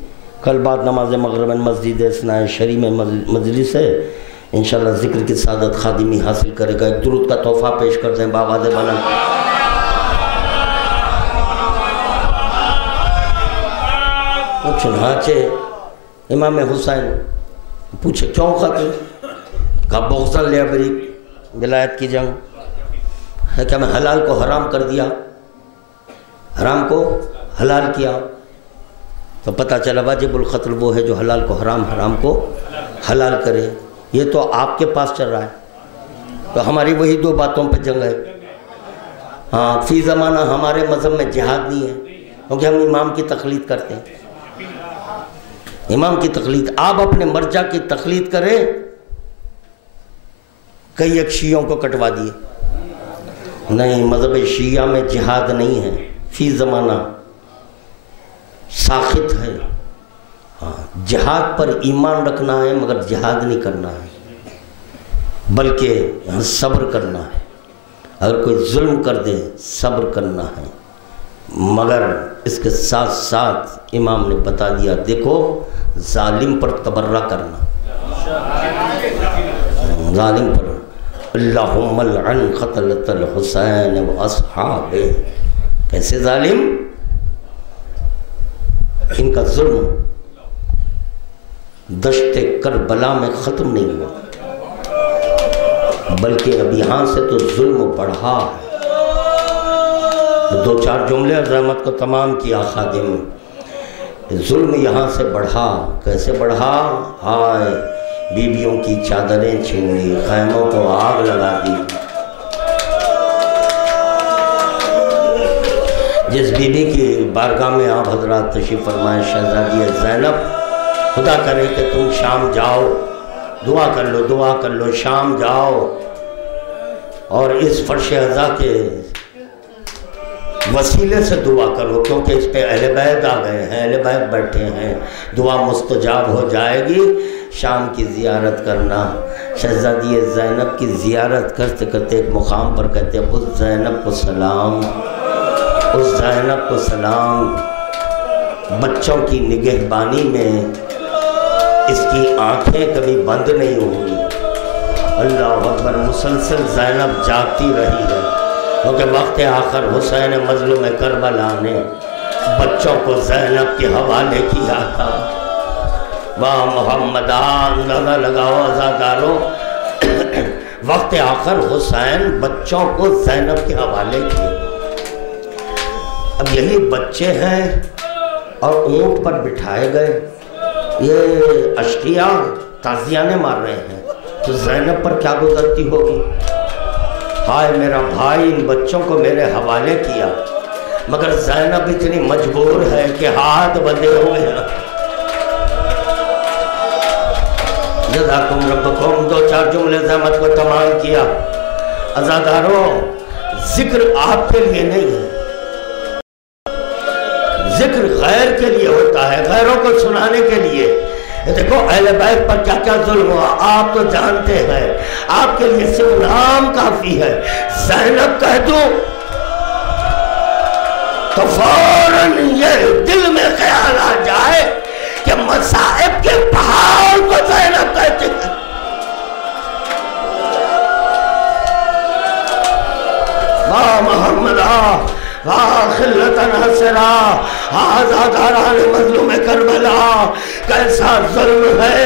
کل بعد نماز مغرب مسجد اثناء شریع میں مجلس ہے. انشاءاللہ ذکر کی سعادت خادمی حاصل کرے گا. ایک درود کا تحفہ پیش کرتے ہیں بآواز بلند. چنانچہ امام حسین پوچھے کیوں قتل؟ کہا بغضاً لعبری، ولایت کی جنگ ہے. کیا میں حلال کو حرام کر دیا؟ حرام کو حلال کیا. تو پتہ چلا واجب القتل وہ ہے جو حلال کو حرام، حرام کو حلال کرے. یہ تو آپ کے پاس چل رہا ہے. تو ہماری وہی دو باتوں پہ جنگ ہے۔ ہاں فی زمانہ ہمارے مذہب میں جہاد نہیں ہے، کیونکہ ہم امام کی تقلید کرتے ہیں۔ امام کی تقلید، آپ اپنے مرجع کی تقلید کریں، کئی ایک شیعوں کو کٹوا دیے۔ نہیں، مذہب شیعہ میں جہاد نہیں ہے، فی زمانہ ساخت ہے۔ ہاں جہاد پر ایمان رکھنا ہے مگر جہاد نہیں کرنا ہے، بلکہ صبر کرنا ہے۔ اگر کوئی ظلم کر دے صبر کرنا ہے، مگر اس کے ساتھ ساتھ امام نے بتا دیا دیکھو ظالم پر تبرہ کرنا، ظالم پر اللہم لعن قتلۃ الحسین و اصحابہ۔ کیسے ظالم؟ ان کا ظلم دشت کربلا میں ختم نہیں ہوا، بلکہ اب یہاں سے تو ظلم بڑھا ہے۔ دو چار جملے رحمت کو تمام کیا خادم، ظلم یہاں سے بڑھا۔ کیسے بڑھا؟ ہائے بیویوں کی چادریں چھین لی، خیموں کو آگ لگا دی۔ جس بی بی کی بارگاہ میں آپ حضرات تشریف فرمائے شہزادی زینب، خدا کرے کہ تم شام جاؤ، دعا کر لو، دعا کر لو، شام جاؤ اور اس فرش عزا کے وسیلے سے دعا کرو، کیونکہ اس پہ اہل بیت آ گئے ہیں، اہل بیت بیٹھے ہیں، دعا مستجاب ہو جائے گی۔ شام کی زیارت کرنا۔ شہزادی زینب کی زیارت کرتے کرتے ایک مقام پر کہتے ہیں اس زینب کو سلام، اس زینب کو سلام، بچوں کی نگہبانی میں اس کی آنکھیں کبھی بند نہیں ہوئی۔ اللہ اکبر، مسلسل زینب جاگتی رہی ہے، کیونکہ وقت آخر حسین مظلوم کربلا نے بچوں کو زینب کے حوالے کیا تھا۔ واہ محمد، اندازہ لگاؤ عزادارو، وقت آخر حسین بچوں کو زینب کے حوالے کیے۔ اب یہی بچے ہیں اور اونٹ پر بٹھائے گئے، یہ اشقیاء تازیانے مار رہے ہیں، تو زینب پر کیا گزرتی ہوگی؟ ہائے میرا بھائی ان بچوں کو میرے حوالے کیا، مگر زینب اتنی مجبور ہے کہ ہاتھ بندھے ہوئے ہیں۔ جزاکم ربکم، دو چار جملے زحمت کو تمام کیا۔ عزادارو، ذکر آپ کے لیے نہیں ہے، ذکر غیر کے لیے ہوتا ہے، غیروں کو سنانے کے لیے۔ دیکھو اہل بیت پر کیا کیا ظلم ہوا آپ تو جانتے ہیں، آپ کے لیے صرف نام کافی ہے۔ زینب کہہ دوں تو فوراً یہ دل میں خیال آ جائے کہ مصائب کے پہاڑ کو زینب کہتے ہیں۔ واہ محمد، واہ خلتن حسرا، آزاداران مظلوم کربلا، کیسا ظلم ہے۔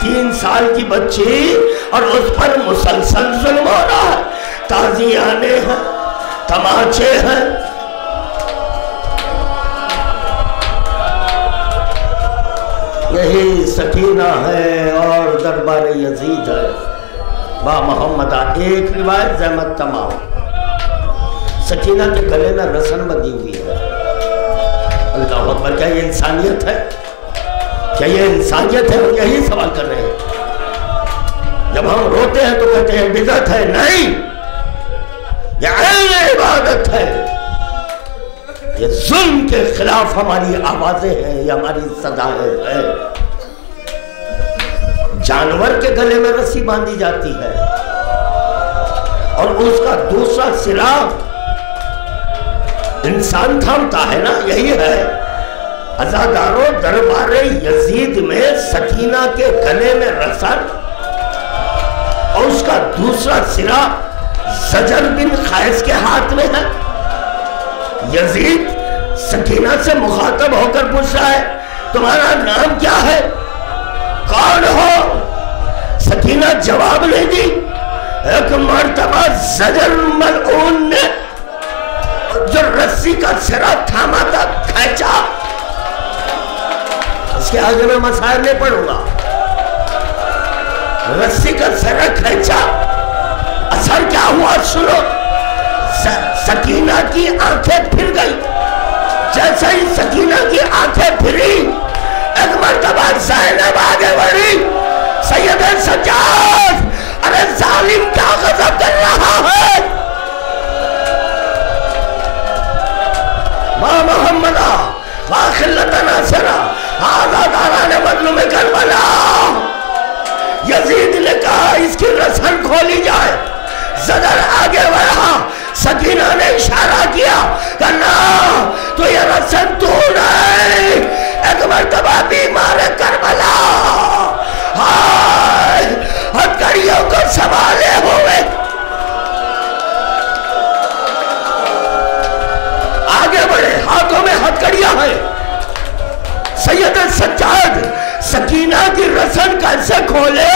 3 سال کی بچی اور اس پر مسلسل ظلم ہو رہا ہے، تازیانے ہیں، تماچے ہیں۔ یہی سکینہ ہے اور دربار یزید ہے۔ واہ محمدہ، ایک روایت زحمت تمام، سکینہ کے گلے میں رسن بندھی ہوئی ہے۔ اللہ اکبر، کیا یہ انسانیت ہے؟ کیا یہ انسانیت ہے؟ ہم یہی سوال کر رہے ہیں۔ جب ہم روتے ہیں تو کہتے ہیں بدعت ہے، نہیں، یہ عین عبادت ہے۔ یہ ظلم کے خلاف ہماری آوازیں ہیں، یہ ہماری صدائیں ہیں۔ جانور کے گلے میں رسی باندھی جاتی ہے اور اس کا دوسرا سرا انسان تھامتا ہے نا، یہی ہے۔ عزادارو، دربار یزید میں سکینہ کے گلے میں رسن اور اس کا دوسرا سرا زجر بن قیس کے ہاتھ میں ہے۔ یزید سکینہ سے مخاطب ہو کر پوچھ رہا ہے تمہارا نام کیا ہے، کون ہو؟ سکینہ جواب نہیں دی۔ ایک مرتبہ زجر ملعون نے جو رسی کا سرا تھاما تھا کھینچا۔ اس کے آگے میں مسائل نہیں پڑھوں گا۔ رسی کا سرا کھینچا، اثر کیا ہوا سنو، سکینہ کی آنکھیں پھر گئی. جیسے ہی سکینہ کی آنکھیں پھری ایک مرتبہ زینب آگے بڑھی. سید سجاد، ارے ظالم کیا غضب کر رہا ہے؟ ما محمدہ واخلت ناصرہ آزاداران مظلوم کربلا. یزید نے کہا اس کی رسن کھولی جائے. زدر آگے بڑھا، سکینہ نے اشارہ کیا کہ نا تو یہ رسن توڑ ہے. ایک مرتبہ بیمار کربلا ہتھکڑیوں کو سنبھالے ہوئے آگے بڑھے، ہاتھوں میں ہتھکڑیاں ہیں. سید سجاد سکینہ کی رسن کیسے کھولے؟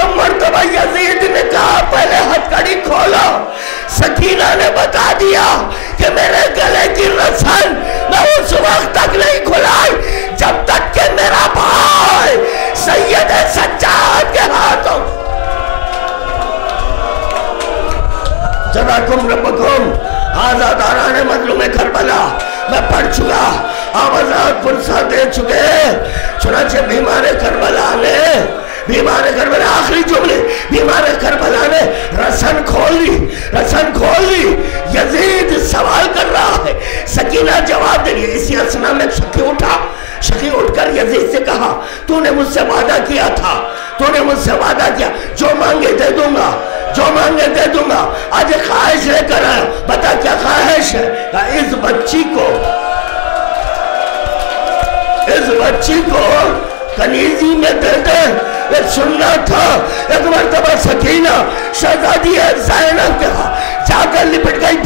اب مرتبہ یزید نے کہا پہلے ہتھکڑی کھولو. سکینہ نے بتا دیا کہ میرے گلے کی رسن میں اس وقت تک نہیں کھلائی جب تک کہ میرا بھائی سید سجاد کے ہاتھوں. جزاکم ربکم آزاداران مظلوم کربلا. میں پڑھ چکا، آوازات پرسہ دے چکے. چنانچہ بیمار کربلا نے آخری جملے، بیمار کربلا نے رسن کھول لی. یزید سوال کر رہا ہے، سکینہ جواب دے رہی ہے. اسی اسنا میں شکی اٹھ کر یزید سے کہا تو نے مجھ سے وعدہ کیا تھا، جو مانگے دے دوں گا. آج ایک خواہش لے کر آیا. بتا کیا خواہش ہے؟ اس بچی کو کنیزی میں دے دے. سننا تھا. ایک مرتبہ سکینہ شہزادی زینب کے جا کر لپٹ گئی.